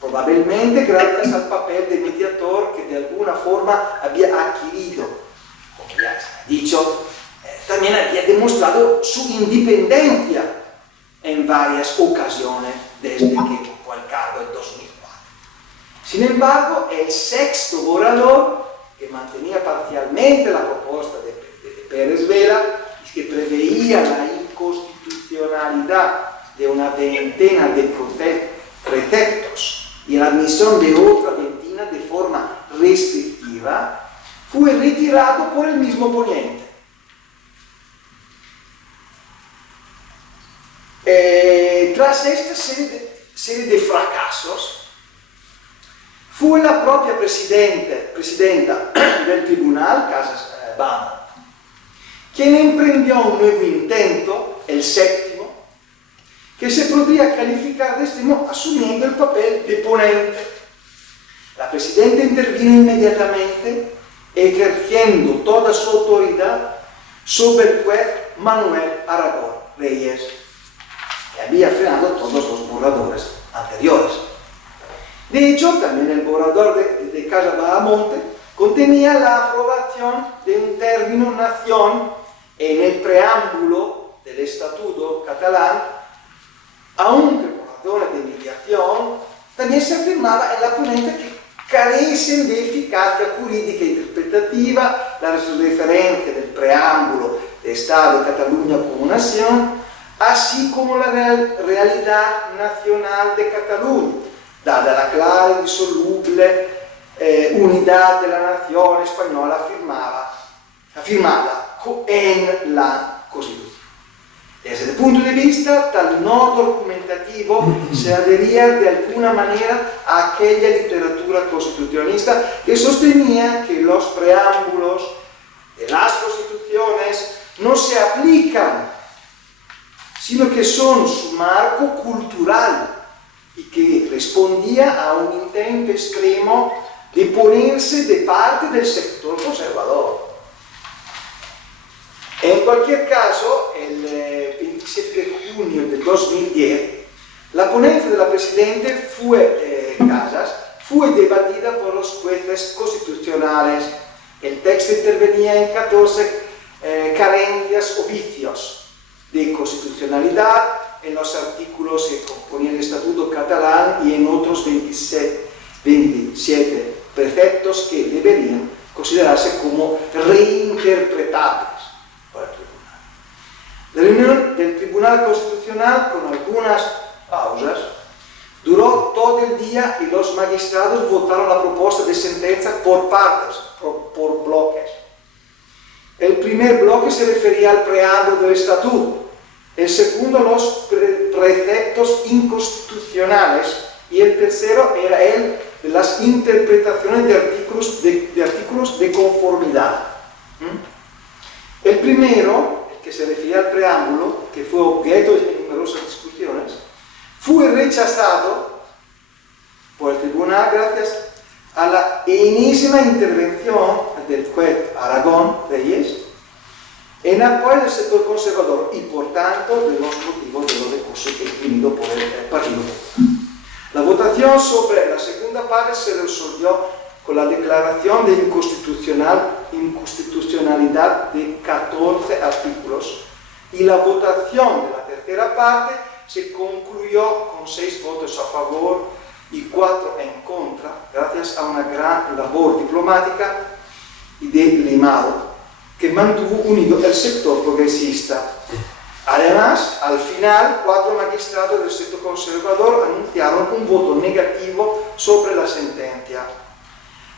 probablemente gracias al papel de mediador que de alguna forma había adquirido. Como ya se ha dicho, también había demostrado su independencia en varias ocasiones desde que ocupó el cargo en 2004. Sin embargo, el sexto borrador, que mantenía parcialmente la propuesta de Pérez Vela y que preveía la inconstitucionalidad de una veintena de preceptos y la admisión de otra veintena de forma restrictiva, fue retirado por el mismo ponente. Tras esta serie de fracasos, fue la propia presidenta del tribunal, Casas Banda, quien emprendió un nuevo intento, el séptimo, que se podría calificar de extremo asumiendo el papel de ponente. La presidenta intervino inmediatamente, ejerciendo toda su autoridad sobre el juez Manuel Aragón Reyes, que había frenado todos los borradores anteriores. De hecho, también el borrador de Casa Bahamonte contenía la aprobación de un término nación en el preámbulo del Estatuto catalán, aunque por razones de mediación, también se afirmaba en la ponente que carecen de eficacia jurídica e interpretativa las referencias del preámbulo de Estado de Cataluña como nación, así como la realidad nacional de Cataluña, dada la clara y disoluble unidad de la nación española afirmada en la Constitución. Desde el punto de vista tal no documentativo se adhería de alguna manera a aquella literatura constitucionalista que sostenía que los preámbulos de las constituciones no se aplican, sino que son su marco cultural y que respondía a un intento extremo de ponerse de parte del sector conservador. En cualquier caso, el 27 de junio de 2010, la ponencia de la Presidenta Casas fue debatida por los jueces constitucionales. El texto intervenía en 14 carencias o vicios de constitucionalidad en los artículos que componían el Estatuto catalán y en otros 27 preceptos que deberían considerarse como reinterpretables por el tribunal. La reunión del Tribunal Constitucional, con algunas pausas, duró todo el día y los magistrados votaron la propuesta de sentencia por partes, por bloques. El primer bloque se refería al preámbulo del Estatuto, el segundo los preceptos inconstitucionales y el tercero era el de las interpretaciones de artículos de conformidad. El primero, el que se refería al preámbulo, que fue objeto de numerosas discusiones, fue rechazado por el tribunal gracias a la enésima intervención del juez Aragón Reyes en apoyo del sector conservador y por tanto de los motivos de los recursos imprimidos por el Partido Popular. La votación sobre la segunda parte se resolvió con la declaración de inconstitucionalidad de 14 artículos y la votación de la tercera parte se concluyó con 6 votos a favor y 4 en contra, gracias a una gran labor diplomática y de limado que mantuvo unido el sector progresista. Además, al final, 4 magistrados del sector conservador anunciaron un voto negativo sobre la sentencia.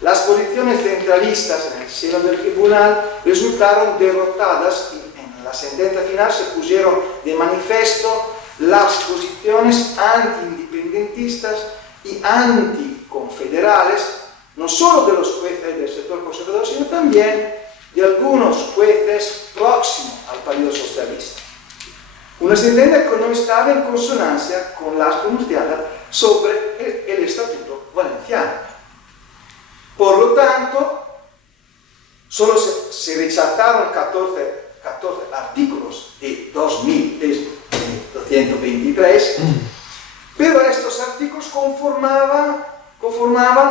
Las posiciones centralistas en el seno del tribunal resultaron derrotadas y en la sentencia final se pusieron de manifiesto las posiciones anti-independentistas y anticonfederales, no solo de los jueces del sector conservador, sino también de algunos jueces próximos al Partido Socialista. Una sentencia que no estaba en consonancia con las pronunciadas sobre el Estatuto Valenciano. Por lo tanto, solo se rechazaron 14 artículos de 223, pero estos artículos conformaban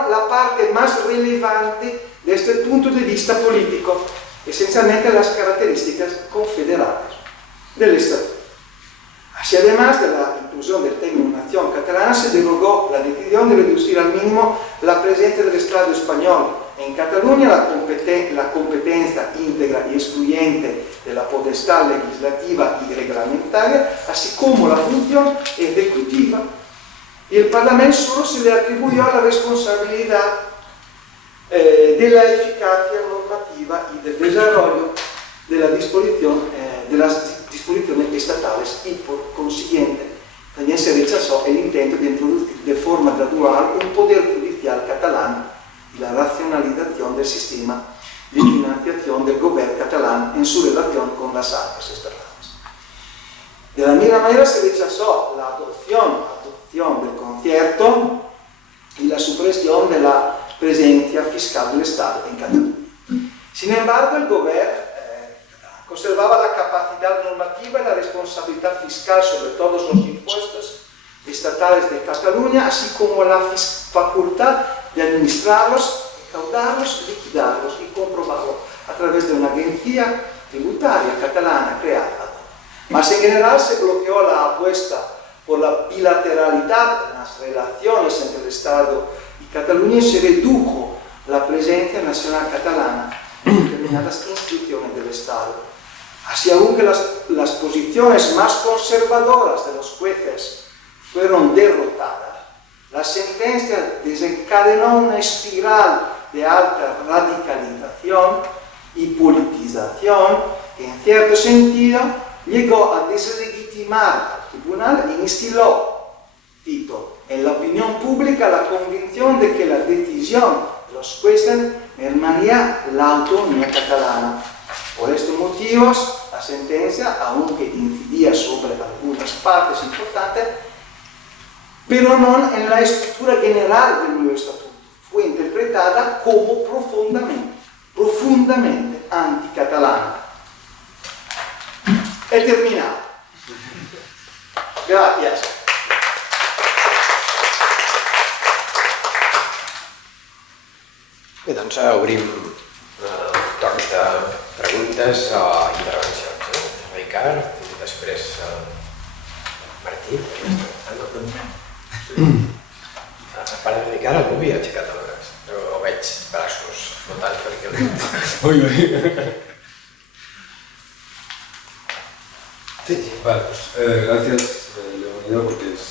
la parte más relevante desde el punto de vista político, esencialmente las características confederales del Estatuto. Así, además de la inclusión del término nación catalana, se derogó la decisión de reducir al mínimo la presencia del Estado español en Cataluña, la competencia íntegra y excluyente de la potestad legislativa y reglamentaria, así como la función ejecutiva, y el Parlamento solo se le atribuyó la responsabilidad de la eficacia normativa y del desarrollo de las disposiciones estatales, y por consiguiente también se rechazó el intento de introducir de forma gradual un poder judicial catalán y la racionalización del sistema de financiación del gobierno catalán en su relación con las arcas estatales. De la misma manera se rechazó la adopción del concierto y la supresión de la presencia fiscal del Estado en Cataluña. Sin embargo, el gobierno conservaba la capacidad normativa y la responsabilidad fiscal sobre todos los impuestos estatales de Cataluña, así como la facultad de administrarlos, recaudarlos, liquidarlos y comprobarlos a través de una agencia tributaria catalana creada. Mas en general se bloqueó la apuesta por la bilateralidad en las relaciones entre el Estado y Cataluña y se redujo la presencia nacional catalana en determinadas instituciones del Estado. Así, aunque las posiciones más conservadoras de los jueces fueron derrotadas, la sentencia desencadenó una espiral de alta radicalización y politización que, en cierto sentido, llegó a deslegitimar al tribunal e instiló, cito, en la opinión pública la convicción de que la decisión de los jueces mermaría la autonomía catalana. Por estos motivos, la sentencia, aunque incidía sobre algunas partes importantes, pero no en la estructura general del nuevo estatuto, fue interpretada como profundamente anticatalana. He terminado. Gracias. Bé, doncs obrim torns de preguntes o intervencions. Ricard, i després Martí. A part de Ricard, algú havia aixecat el braç. O veig braços flotant per aquí. Ui. Sí. Vale, pues gracias Leonida, porque es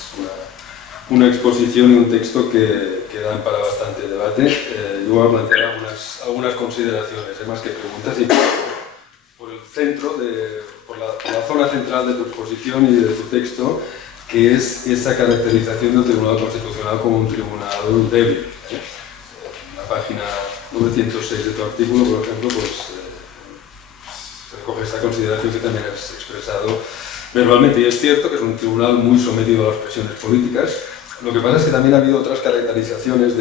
una exposición y un texto que dan para bastante debate. Yo voy a plantear algunas consideraciones, más que preguntas, y por el centro, por la zona central de tu exposición y de tu texto, que es esa caracterización del Tribunal Constitucional como un tribunal débil. En la página 906 de tu artículo, por ejemplo, pues se recoge esta consideración que también has expresado verbalmente, y es cierto que es un tribunal muy sometido a las presiones políticas. Lo que pasa es que también ha habido otras caracterizaciones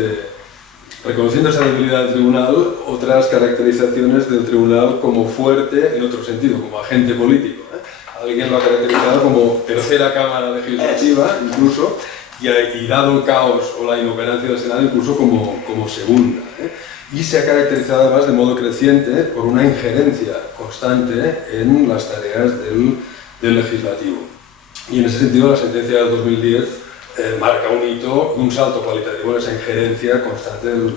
reconociendo esa debilidad del tribunal, otras caracterizaciones del tribunal como fuerte en otro sentido, como agente político. Alguien lo ha caracterizado como tercera cámara legislativa, incluso, y dado el caos o la inoperancia del Senado, incluso como segunda. Y se ha caracterizado además de modo creciente por una injerencia constante en las tareas del legislativo. Y en ese sentido la sentencia del 2010 marca un hito, un salto cualitativo en esa injerencia constante del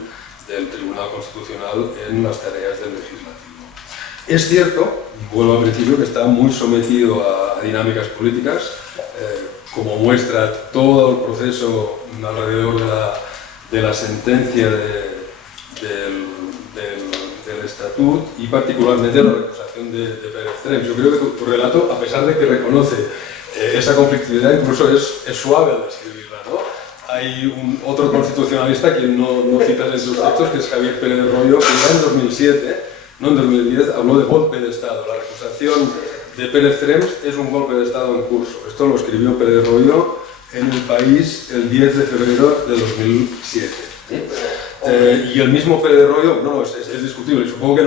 Tribunal Constitucional en las tareas del legislativo. Es cierto, vuelvo al principio, que está muy sometido a dinámicas políticas, como muestra todo el proceso alrededor de la sentencia del Estatut y particularmente la recusación de Pérez Tremp. Yo creo que tu relato, a pesar de que reconoce esa conflictividad, incluso es suave al describirla, ¿no? Hay otro constitucionalista que no citas en sus textos, que es Javier Pérez de Royo, que ya en 2007, no en 2010, habló de golpe de Estado. La recusación de Pérez Tremp es un golpe de Estado en curso. Esto lo escribió Pérez de Royo en El País el 10 de febrero de 2007. Y el mismo Pérez de Royo, no, es discutible. Supongo que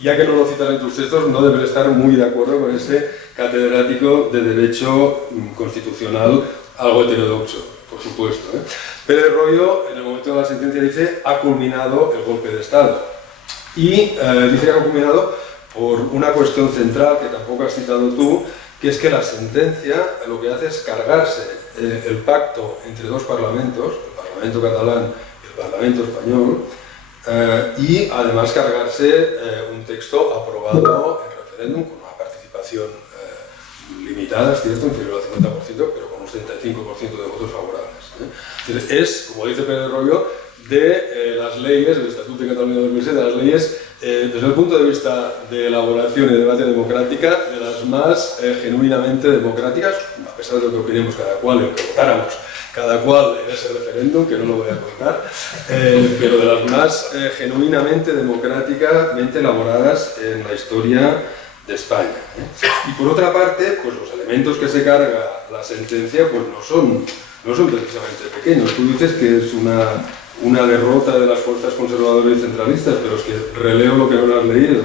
ya que no lo citas en tus textos, no debes estar muy de acuerdo con ese catedrático de Derecho Constitucional, algo heterodoxo, por supuesto. Pérez de Royo, en el momento de la sentencia, dice: ha culminado el golpe de Estado. Y dice que ha culminado por una cuestión central que tampoco has citado tú, que es que la sentencia lo que hace es cargarse el pacto entre dos parlamentos, el Parlamento catalán y el Parlamento español, y además cargarse un texto aprobado en referéndum con una participación limitada, es cierto, inferior al 50%, pero con un 75% de votos favorables. Es, como dice Pérez de Royo, de las leyes, el Estatuto de Cataluña de 2007, de las leyes, desde el punto de vista de elaboración y debate democrática, de las más genuinamente democráticas, a pesar de lo que opinemos cada cual y lo que votáramos cada cual en ese referéndum, que no lo voy a contar, pero de las más genuinamente democráticamente elaboradas en la historia de España. Y por otra parte, pues los elementos que se carga la sentencia pues no son precisamente pequeños. Tú dices que es una derrota de las fuerzas conservadoras y centralistas, pero es que releo lo que no has leído.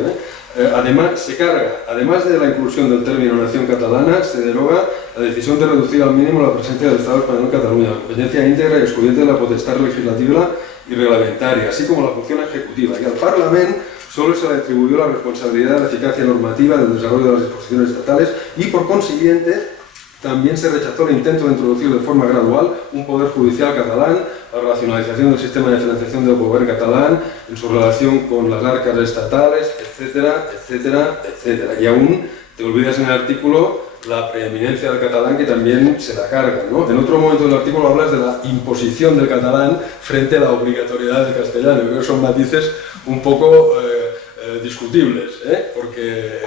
Además, se carga, además de la inclusión del término nación catalana, se deroga la decisión de reducir al mínimo la presencia del Estado español en Cataluña, la competencia íntegra y excluyente de la potestad legislativa y reglamentaria, así como la función ejecutiva. Y al Parlamento solo se le atribuyó la responsabilidad de la eficacia normativa del desarrollo de las disposiciones estatales y, por consiguiente, también se rechazó el intento de introducir de forma gradual un poder judicial catalán, la racionalización del sistema de financiación del gobierno catalán en su relación con las arcas estatales, etcétera, etcétera, etcétera. Y aún te olvidas en el artículo la preeminencia del catalán, que también se la carga, ¿no? En otro momento del artículo hablas de la imposición del catalán frente a la obligatoriedad del castellano. Creo que son matices un poco discutibles, porque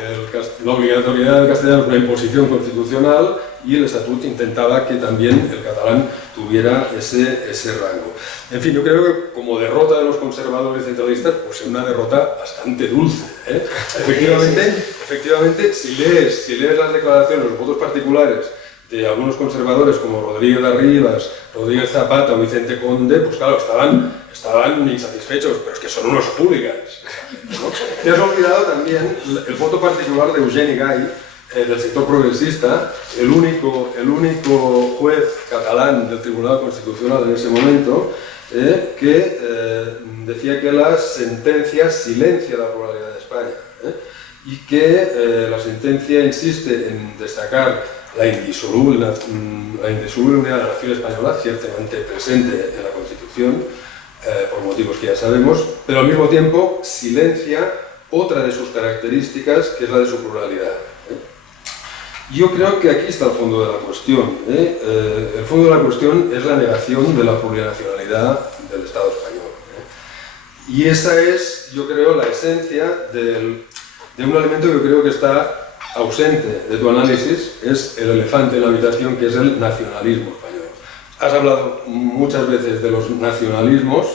la obligatoriedad del castellano es una imposición constitucional y el Estatut intentaba que también el catalán tuviera ese rango. En fin, yo creo que como derrota de los conservadores centralistas, pues es una derrota bastante dulce. Efectivamente, si lees las declaraciones, los votos particulares de algunos conservadores como Rodríguez Arribas, Rodríguez Zapata o Vicente Conde, pues claro, estaban insatisfechos, pero es que son unos hooligans, ¿no? Te has olvidado también el voto particular de Eugeni Gay, del sector progresista, el único juez catalán del Tribunal Constitucional en ese momento, que decía que la sentencia silencia la pluralidad de España, y que la sentencia insiste en destacar la indisoluble unidad de la nación española, ciertamente presente en la Constitución, por motivos que ya sabemos, pero al mismo tiempo silencia otra de sus características, que es la de su pluralidad. Yo creo que aquí está el fondo de la cuestión. El fondo de la cuestión es la negación de la plurinacionalidad del Estado español. Y esa es, yo creo, la esencia de un elemento que yo creo que está ausente de tu análisis, es el elefante en la habitación, que es el nacionalismo español. Has hablado muchas veces de los nacionalismos,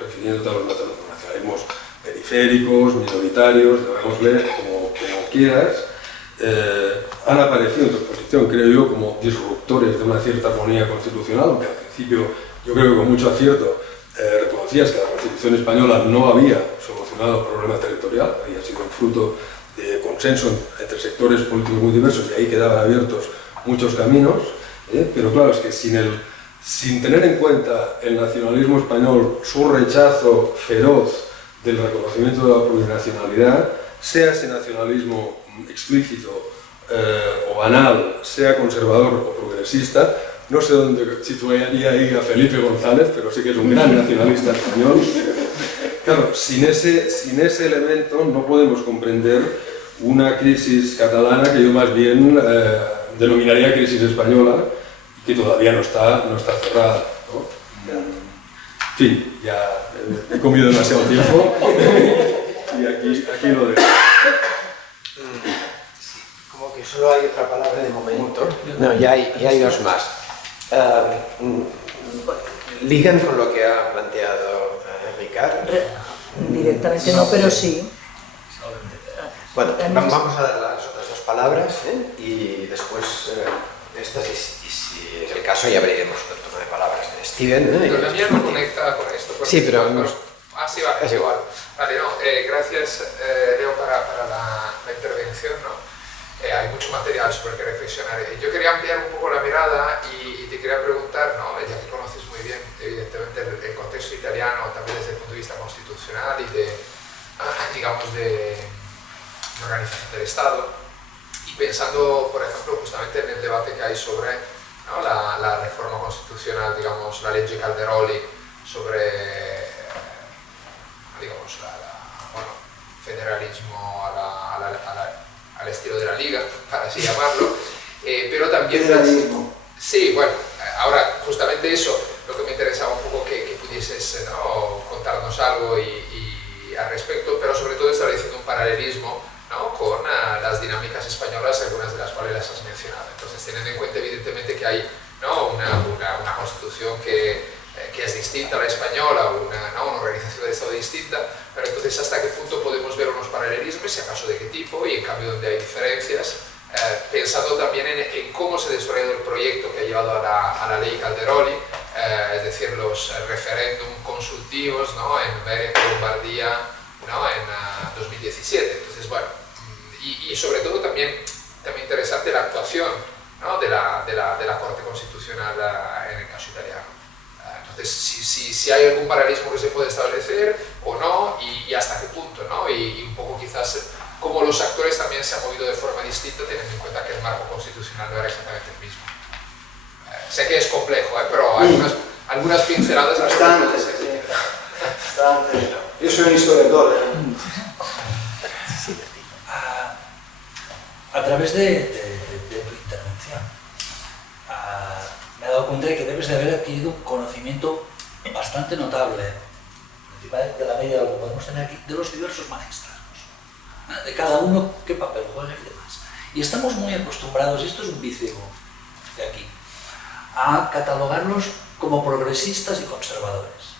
refiriéndote a los nacionalismos periféricos, minoritarios, llamémosle como quieras. Han aparecido en tu exposición, creo yo, como disruptores de una cierta armonía constitucional, aunque al principio yo creo que con mucho acierto reconocías que la Constitución española no había solucionado el problema territorial, había sido un fruto de consenso entre sectores políticos muy diversos y ahí quedaban abiertos muchos caminos, pero claro, es que sin tener en cuenta el nacionalismo español, su rechazo feroz del reconocimiento de la plurinacionalidad, sea ese nacionalismo explícito o banal, sea conservador o progresista, no sé dónde situaría ahí a Felipe González, pero sí que es un gran nacionalista español, Claro, sin ese elemento no podemos comprender una crisis catalana que yo más bien denominaría crisis española, que todavía no está cerrada, ¿no? En fin, ya he comido demasiado tiempo y aquí lo dejo. Sí, como que solo hay otra palabra de momento. No, ya hay dos más. Ligan con lo que ha planteado Ricard. Directamente no, pero sí. Bueno, vamos a dar las otras dos palabras y después estas, y si es el caso, ya abriremos otro turno de palabras. Steven. Pero la mía no conecta con esto. Sí, pero sí, vale. Es igual. Vale, no, gracias Leo para la intervención, ¿no? Hay mucho material sobre el que reflexionar. Yo quería ampliar un poco la mirada y te quería preguntar, ¿no? Ya que conoces muy bien, evidentemente, el contexto italiano, también desde el punto de vista constitucional y de organización del Estado, y pensando, por ejemplo, justamente en el debate que hay sobre, ¿no?, la reforma constitucional, digamos, la legge Calderoli sobre, digamos, federalismo al estilo de la Liga, para así llamarlo, pero también... Federalismo. Sí, bueno, ahora justamente eso, lo que me interesaba un poco que pudieses, ¿no?, contarnos algo y al respecto, pero sobre todo estableciendo un paralelismo, ¿no?, con las dinámicas españolas, algunas de las cuales las has mencionado. Entonces, teniendo en cuenta evidentemente que hay, ¿no?, una constitución que es distinta a la española, una organización del Estado distinta, pero entonces hasta qué punto podemos ver unos paralelismos, si acaso de qué tipo, y en cambio donde hay diferencias, pensando también en cómo se desarrolló el proyecto que ha llevado a la ley Calderoli, es decir, los referéndum consultivos, ¿no?, en Veneto, Lombardía, ¿no?, en 2017. Entonces, bueno, y sobre todo también interesante la actuación, ¿no?, de la Corte Constitucional en el caso italiano. Entonces, si hay algún paralelismo que se puede establecer o no, y hasta qué punto, ¿no?, y un poco quizás cómo los actores también se han movido de forma distinta, teniendo en cuenta que el marco constitucional no era exactamente el mismo. Sé que es complejo, pero algunas pinceladas... Bastante, sí. Bastante. Yo soy un historiador. A través de tu intervención, me he dado cuenta de que debes de haber adquirido un conocimiento bastante notable, principalmente de la media de lo que podemos tener aquí, de los diversos magistrados, de cada uno qué papel juega y demás. Y estamos muy acostumbrados, y esto es un vicio de aquí, a catalogarlos como progresistas y conservadores,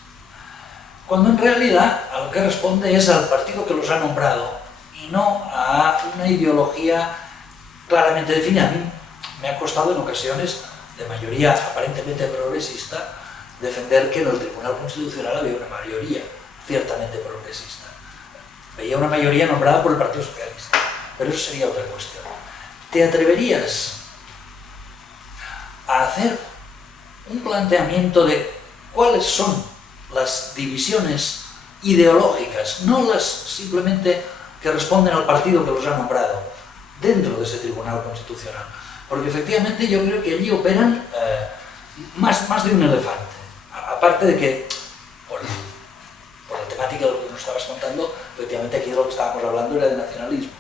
cuando en realidad a lo que responde es al partido que los ha nombrado y no a una ideología claramente definida. A mí me ha costado en ocasiones, de mayoría aparentemente progresista, defender que en el Tribunal Constitucional había una mayoría ciertamente progresista. Veía una mayoría nombrada por el Partido Socialista, pero eso sería otra cuestión. ¿Te atreverías a hacer un planteamiento de cuáles son las divisiones ideológicas, no las simplemente que responden al partido que los ha nombrado, dentro de ese Tribunal Constitucional? Porque efectivamente yo creo que allí operan más de un elefante. Aparte de que, por la temática de lo que nos estabas contando, efectivamente aquí de lo que estábamos hablando era de nacionalismos.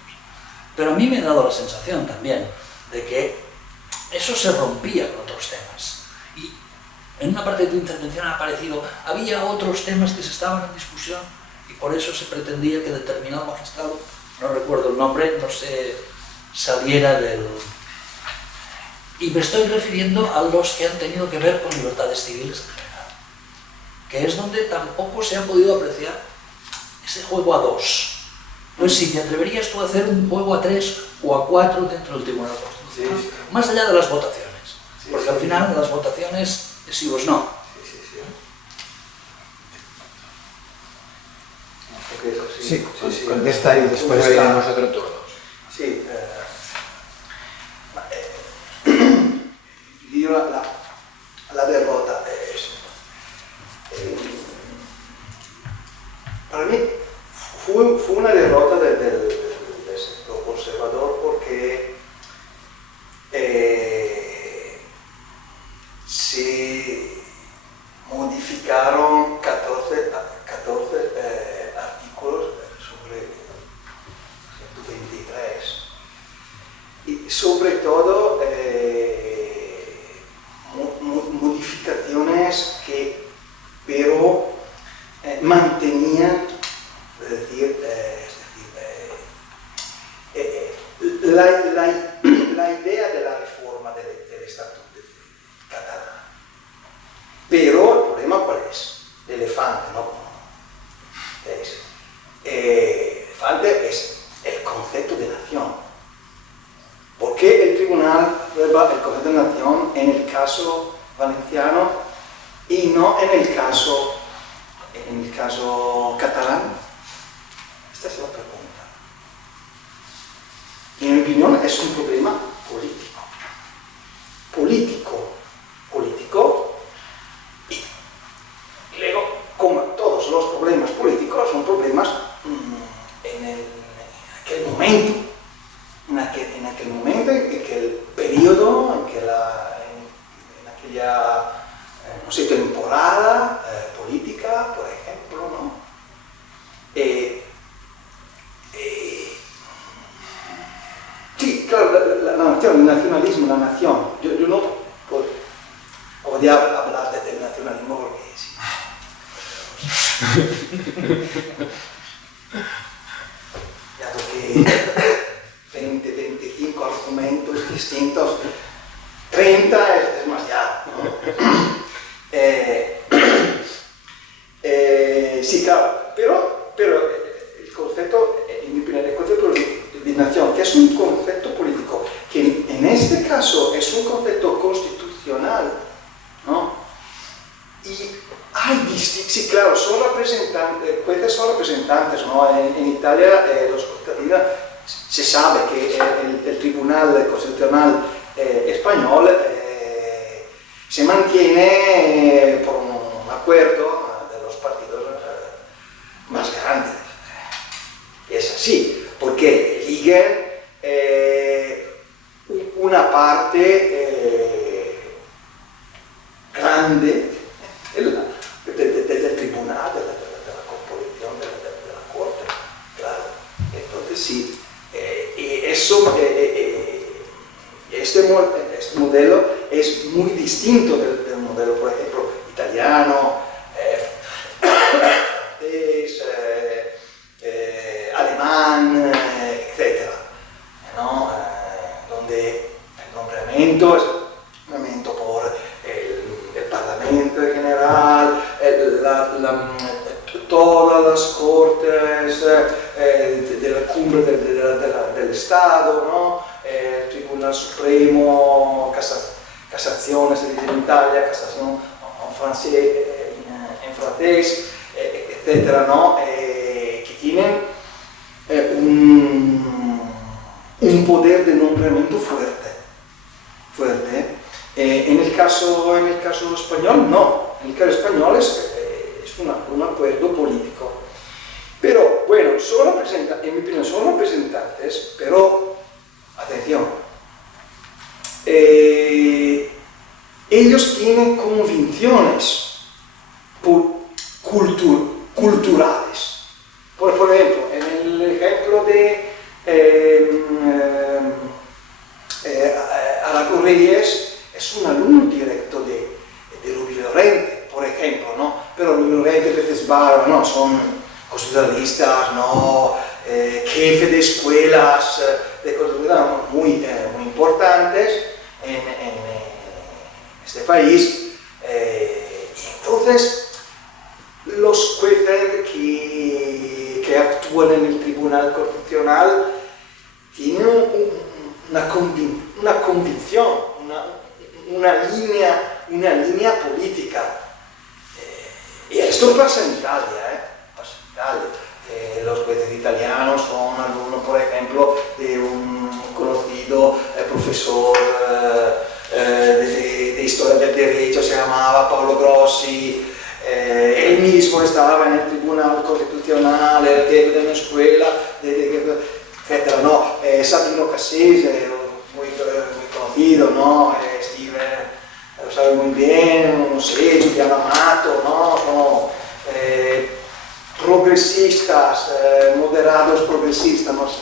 Pero a mí me ha dado la sensación también de que eso se rompía con otros temas. Y en una parte de tu intervención ha aparecido, había otros temas que se estaban en discusión y por eso se pretendía que determinado magistrado, no recuerdo el nombre, no sé, saliera del... Y me estoy refiriendo a los que han tenido que ver con libertades civiles en general, que es donde tampoco se ha podido apreciar ese juego a dos. Entonces, si te atreverías tú a hacer un juego a 3 o a 4 dentro del Tribunal Constitucional, sí, más allá de las votaciones, porque al final las votaciones es sí o es no. Sí, contesta y después abriremos otro turno. Sí, io la derrota para mí fue una derrota del sector conservador porque se modificaron 14 mantenían, la idea de la reforma del Estatuto catalán. Pero el problema cuál es? El elefante, ¿no? El elefante es el concepto de nación. ¿Por qué el tribunal prueba el concepto de nación en el caso valenciano y no en el caso catalán? Esta es la pregunta. Y en mi opinión es un problema político. Y luego, como todos los problemas políticos, son problemas en aquel momento. En aquel momento, en aquel periodo, en aquella no sé, temporada política, por ejemplo, ¿no? Sí, claro, la nación, el nacionalismo, la nación. Yo no podía hablar del nacionalismo porque sí. Ya toqué 20, 25 argumentos distintos, 30 es demasiado, ¿no? Sí, claro, pero el concepto, en mi opinión, el concepto de nación, que es un concepto político, que en este caso es un concepto constitucional, ¿no? Y hay sí, claro, son representantes, jueces son representantes, ¿no? En Italia, los se sabe que el Tribunal Constitucional español se mantiene por un acuerdo de los partidos más grandes. Es así, porque eligen una parte grande del tribunal, de la composición de la corte, claro. Entonces sí, y eso, este modelo es muy distinto del modelo, por ejemplo, italiano, francés, alemán, etc., ¿no? Donde el nombramiento es nombramiento por el Parlamento en general, todas las cortes de la cumbre del Estado, ¿no? El Tribunal Supremo, casación, se dice en Italia, casación en francés, etc., ¿no? Que tienen un poder de nombramiento fuerte. En el caso español, no. En el caso español es un acuerdo político. Pero, bueno, en mi opinión, son representantes, pero, atención, ellos tienen convicciones culturales. Por ejemplo, en el ejemplo de Arago Reyes, es un alumno directo de Rubio Llorente, por ejemplo, ¿no? Pero Rubio Llorente, Pérez Barba, ¿no? Son constitucionalistas, ¿no? Jefe de escuelas de constitucionalidad muy importantes en este país. Entonces, los jueces que actúan en el Tribunal Constitucional tienen una convicción, una línea política. Y esto pasa en Italia, pasa en Italia. Los jueces italianos son alumnos, por ejemplo, de un conocido profesor de historia del derecho, se llamaba Paolo Grossi. Él mismo estaba en el Tribunal Constitucional, era jefe de una escuela, etc., ¿no? Sabino Cassese, muy conocido, ¿no? Steven lo sabe muy bien, no sé, Giuliano Amato, ¿no? Son progresistas, moderados progresistas, no sé.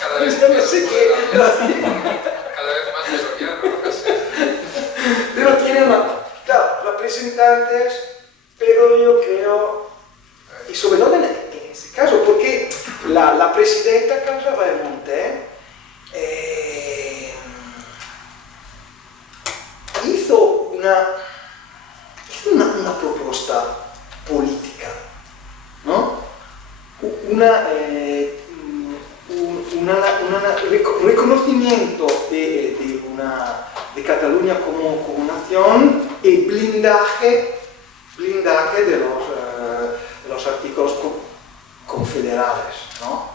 Cada vez no sé qué. Cada vez más meloniano, ¿no? Pero tienen, claro, representantes, pero pero yo creo, y sobre todo en este caso, porque la presidenta Carla Baemonte hizo una proposta política, ¿no? Un reconocimiento de Cataluña como nación y blindaje de los artículos confederales, ¿no?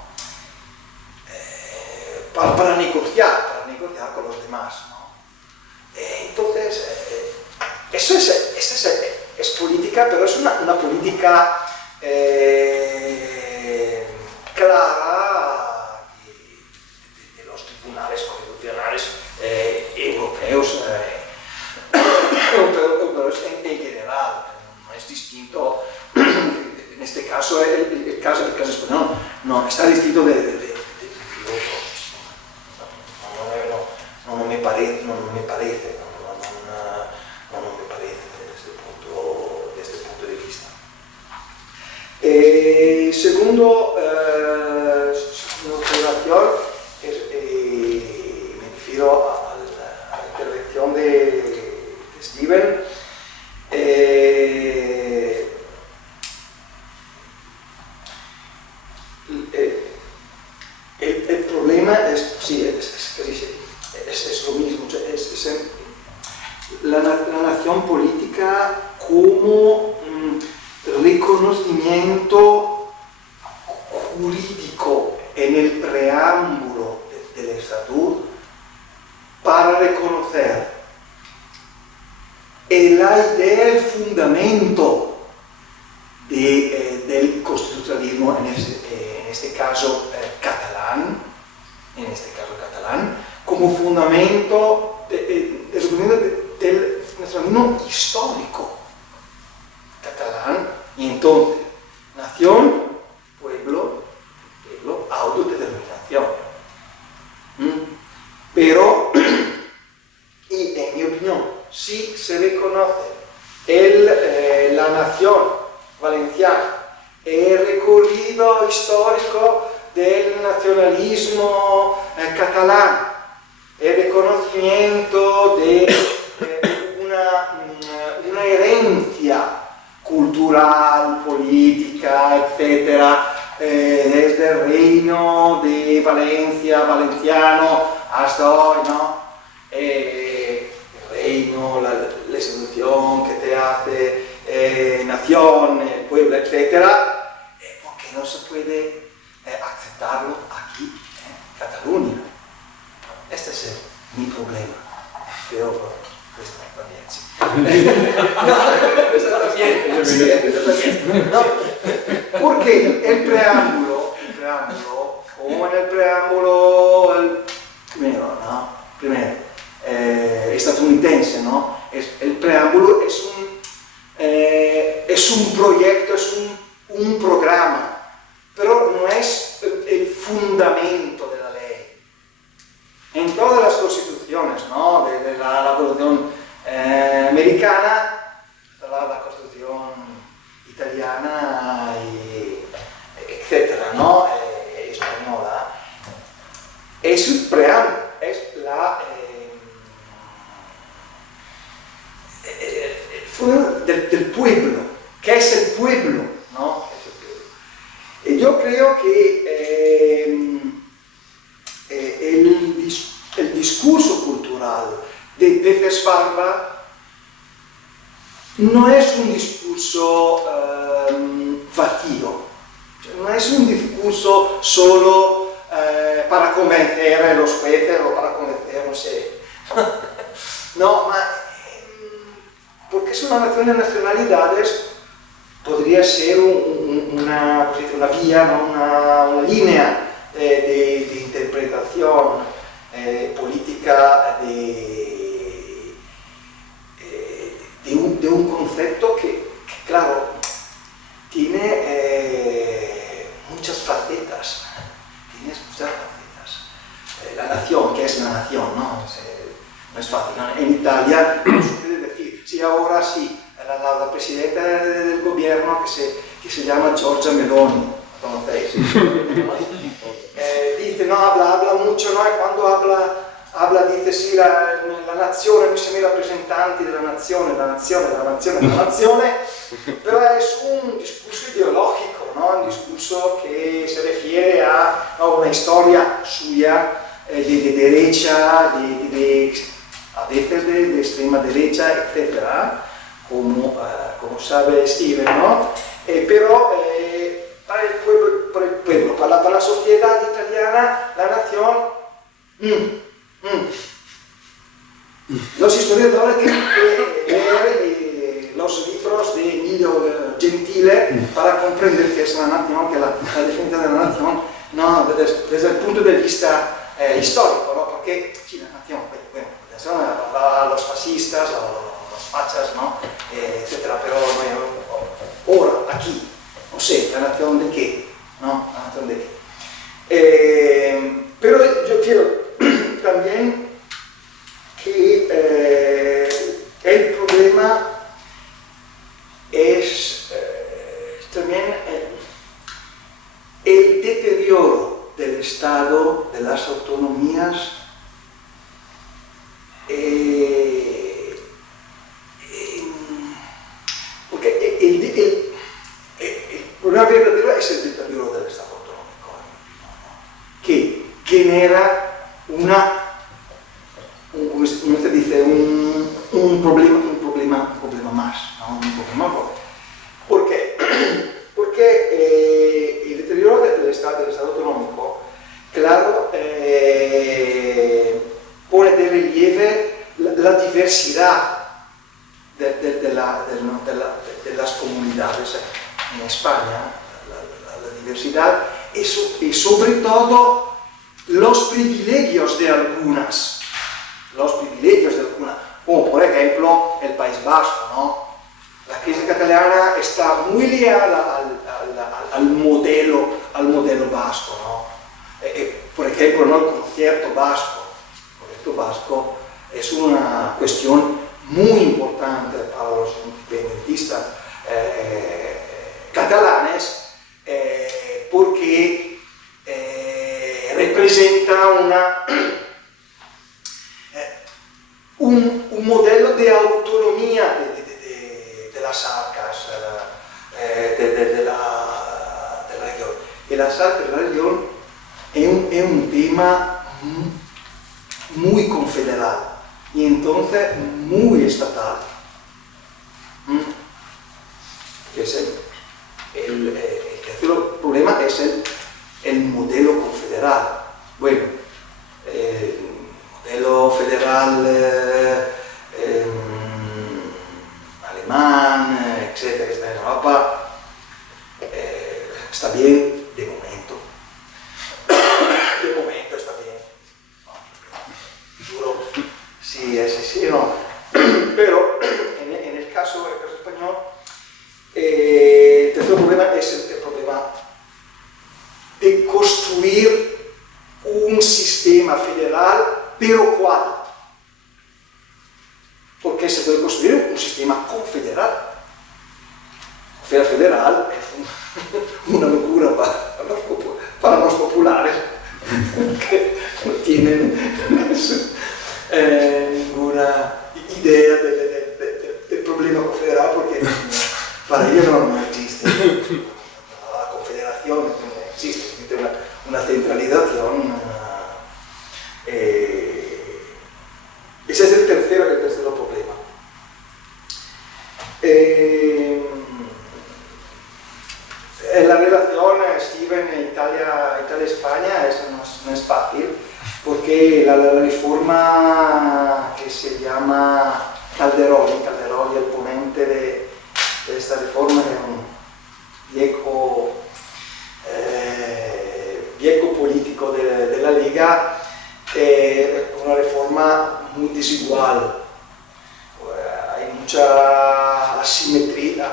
Para negociar con los demás, ¿no? Entonces, eso es política, pero es una política clara de los tribunales constitucionales europeos en general. No es distinto, en este caso, el caso español, no, está distinto de otros. No me parece desde este punto de vista. Segundo, observación, me refiero a la intervención de Steven. El problema es lo mismo, la nación política como reconocimiento jurídico en el preámbulo del Estatuto para reconocer la idea, el fundamento del constitucionalismo, en este caso catalán, como fundamento del nacionalismo histórico catalán. Y entonces, nación, pueblo, autodeterminación. Pero, y en mi opinión, si se reconoce la nación valenciana, el recorrido histórico del nacionalismo catalán, el reconocimiento de una herencia cultural, política, etcétera, desde el reino de Valencia, valenciano, hasta hoy, ¿no? El reino, la institución que te hace nación, el pueblo, etcétera, ¿por qué no se puede aceptarlo aquí en Cataluña? Este es mi problema. Pero esto también, sí. No, porque el preámbulo, como en el preámbulo primero, estadounidense, ¿no? El preámbulo es un proyecto, es un programa, pero no es el fundamento de la ley. En todas las constituciones, ¿no? Desde la Constitución americana hasta la Constitución italiana, etcétera, ¿no? Española, es el preámbulo, es el fundamento del pueblo. ¿Qué es el pueblo? ¿No? Y yo creo que el discurso cultural de Cesbarba no es un discurso vacío, no es un discurso solo para convencer a los jueces o para convencer, no sé. No, porque son naciones, nacionalidades, podría ser una vía, ¿no? una línea de interpretación política de un concepto que, claro, tiene muchas facetas. La nación, ¿qué es la nación? No es fácil, ¿no? En Italia no se puede decir, sí, ahora sí, la presidenta del gobierno gobierno que se llama Giorgia Meloni, ¿conocéis? Dice, no, habla mucho, ¿no? E quando habla dice sì, la nazione, noi siamo i rappresentanti della nazione, però è un discorso ideologico, ¿no? Un discorso che si refiere a una storia suya de derecha, a veces de extrema derecha, etc., como sabe Steven, ¿no? Pero para el pueblo, para la sociedad italiana, la nación, los historiadores tienen que leer los libros de Emilio Gentile para comprender qué es la nación, que la defensa de la nación, no, desde el punto de vista histórico, ¿no? Porque sí, la nación, bueno, a los fascistas, a los fachas, ¿no? Etcétera, pero ahora, aquí, no sé, la nación de qué, ¿no? La nación de qué. Pero yo quiero también que el problema es también el deterioro del Estado, de las autonomías, porque el problema verdadero es el deterioro del Estado autonómico, ¿no? Que genera como se dice, un problema más, ¿no? Un problema más. ¿Por qué? Porque el deterioro del Estado autonómico, claro, pone de relieve la diversidad de las comunidades en España, la diversidad y sobre todo los privilegios de algunas, como por ejemplo el País Vasco, ¿no? La crisis catalana está muy ligada al modelo vasco, ¿no? Por ejemplo, ¿no? El concierto vasco es una cuestión muy importante para los independentistas catalanes porque representa un modelo de autonomía de las arcas de la región. Y las arcas de la región es un tema muy confederal y entonces muy estatal. El tercer problema es el modelo confederal. Bueno, el modelo federal alemán, etcétera, que está en Europa, está bien de momento. De momento está bien. Duro, sí, no. Pero en el caso español, el tercer problema es el problema de construir un sistema federal, pero ¿cuál? Porque se puede construir un sistema confederal. Federal es una locura para los populares que no tienen ninguna idea del problema confederal porque para ellos no existe. La confederación no existe una centralización. Ese es el tercer problema. La relación Steven Italia-España no es fácil porque la reforma que se llama Calderoli, el ponente de esta reforma, es un viejo político de la Liga, una reforma muy desigual. Hay mucha asimetría,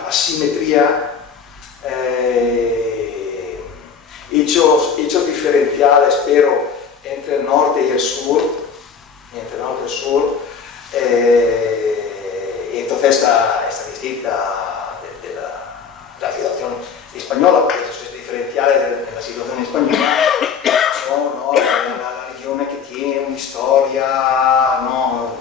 hechos diferenciales, pero entre el norte y el sur, y entonces esta visita española, porque eso es diferencial de la situación española, son, ¿no? la región que tiene una historia, ¿no?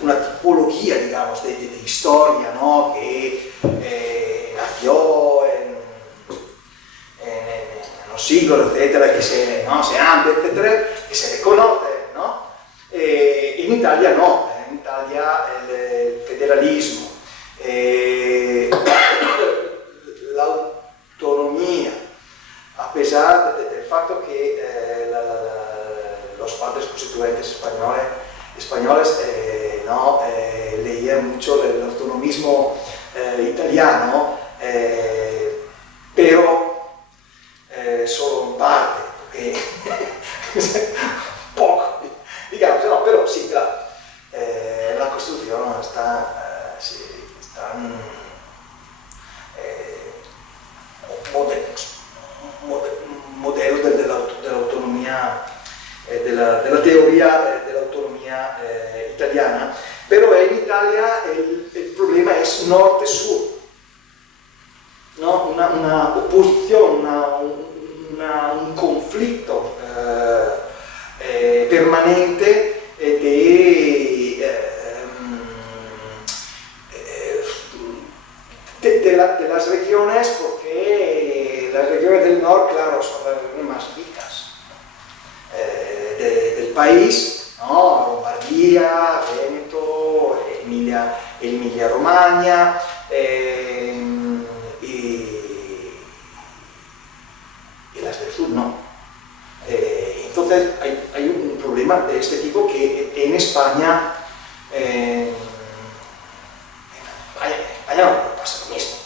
Una tipología, digamos, de historia, ¿no? Que nació en los siglos, etcétera, que se amplia, etcétera, que se reconoce, ¿no? En Italia no, en Italia el federalismo, la autonomía, a pesar del facto que los padres constituyentes españoles leían mucho el autonomismo italiano, pero solo en parte, porque poco, digamos, no, pero sí, claro, la Constitución están modelos de la autonomía, de la teoría de la autonomía italiana, pero en Italia el problema es norte-sur, ¿no? Una oposición, un conflicto permanente de las regiones, porque las regiones del norte, claro, son las regiones más ricas del país, ¿no? Lombardía, Veneto, Emilia-Romagna, y las del sur no. Entonces hay un problema de este tipo que en España no pasa lo mismo.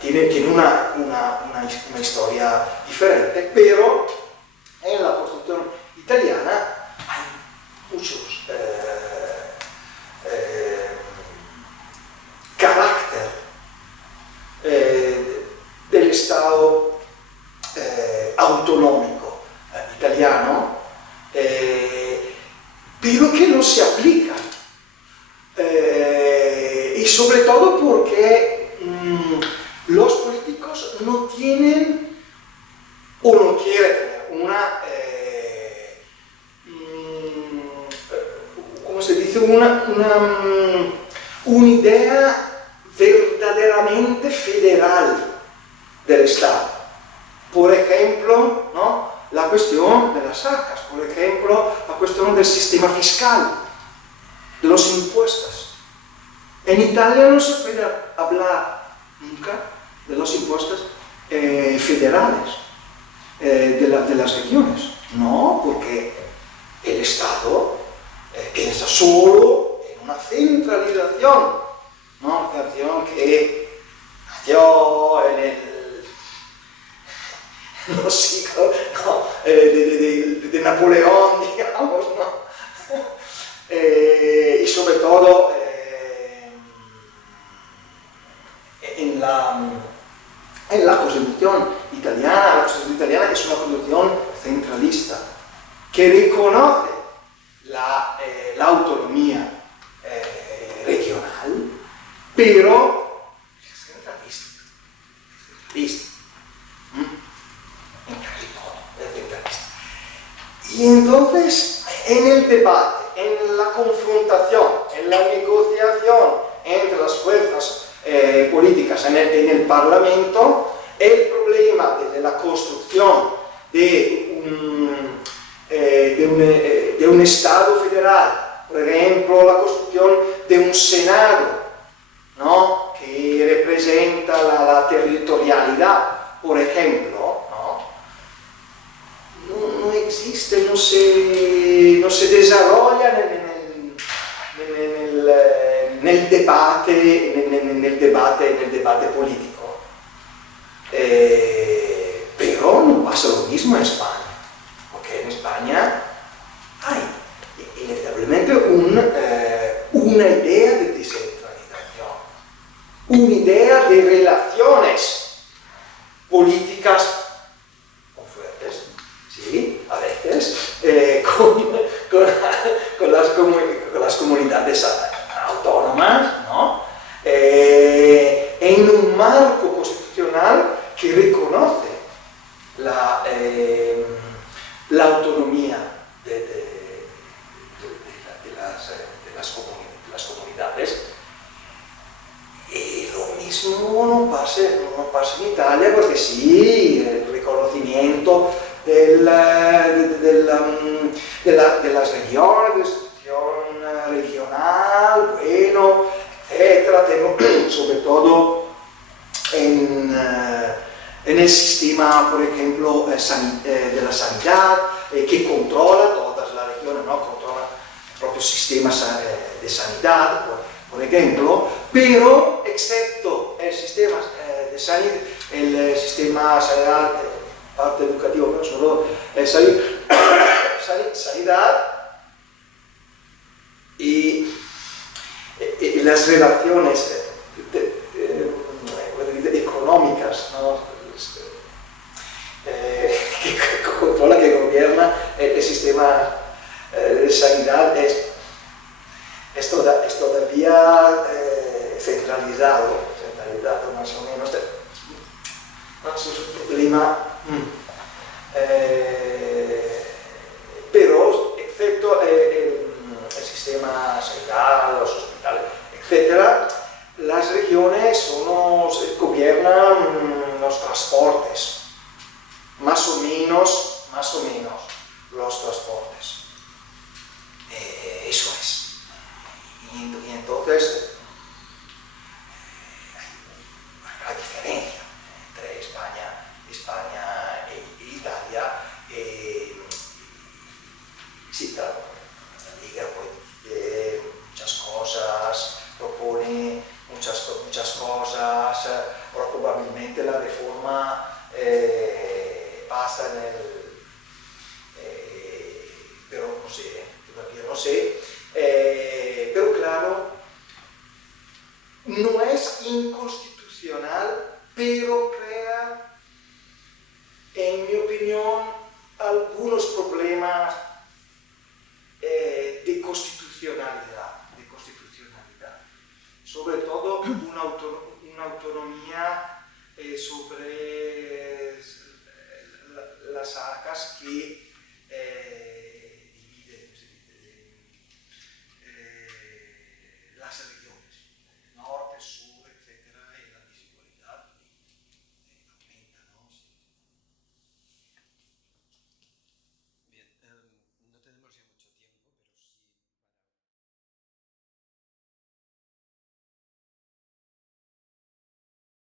Tiene una historia diferente, pero en la Constitución italiana hay muchos carácter del Estado autonómico italiano, pero que no se aplica, y sobre todo porque los políticos no tienen o no quieren tener una ¿cómo se dice? Una idea verdaderamente federal del Estado. Por ejemplo, ¿no? La cuestión de las arcas, por ejemplo, la cuestión del sistema fiscal, de los impuestos. En Italia no se puede hablar nunca de los impuestos federales de las regiones, no, porque el Estado piensa solo en una centralización, ¿no? Una centralización que nació en los siglos, ¿no? de Napoleón, digamos, ¿no? Y sobre todo en la Constitución italiana. La Constitución italiana es una Constitución centralista que reconoce la autonomía regional, pero es centralista. En casi todo es centralista. Y entonces, en el debate, en la confrontación, en la negociación entre las fuerzas políticas en el Parlamento, el problema de la construcción de un Estado federal, por ejemplo, la construcción de un Senado, ¿no? Que representa la territorialidad, por ejemplo, no existe, no se desarrolla en el debate político. Pero no pasa lo mismo en España, porque en España hay inevitablemente una idea de descentralización, una idea de relaciones políticas fuertes, ¿sí? A veces, con las comunidades autónomas, ¿no? En pasa en Italia porque sí, el reconocimiento de las regiones, de institución regional, bueno, etcétera, sobre todo en el sistema, por ejemplo, de la sanidad, que controla todas las regiones, ¿no? Controla el propio sistema de sanidad, por ejemplo, pero excepto el sistema de sanidad, el sistema sanidad, parte educativo, pero solo sanidad y las relaciones económicas, ¿no? Que controla, que gobierna el sistema de sanidad es todavía centralizado más o menos. Es un problema, pero excepto el sistema sanitario, los hospitales, etc., las regiones gobiernan los transportes, más o menos los transportes. Eso es. Y entonces hay diferencia entre España e Italia. Sí, claro, la Liga pues, muchas cosas, propone muchas cosas, pero probablemente la reforma pasa pero no sé, todavía no sé, pero claro, no es inconstitucional, pero crea, en mi opinión, algunos problemas de constitucionalidad, sobre todo una autonomía sobre las arcas que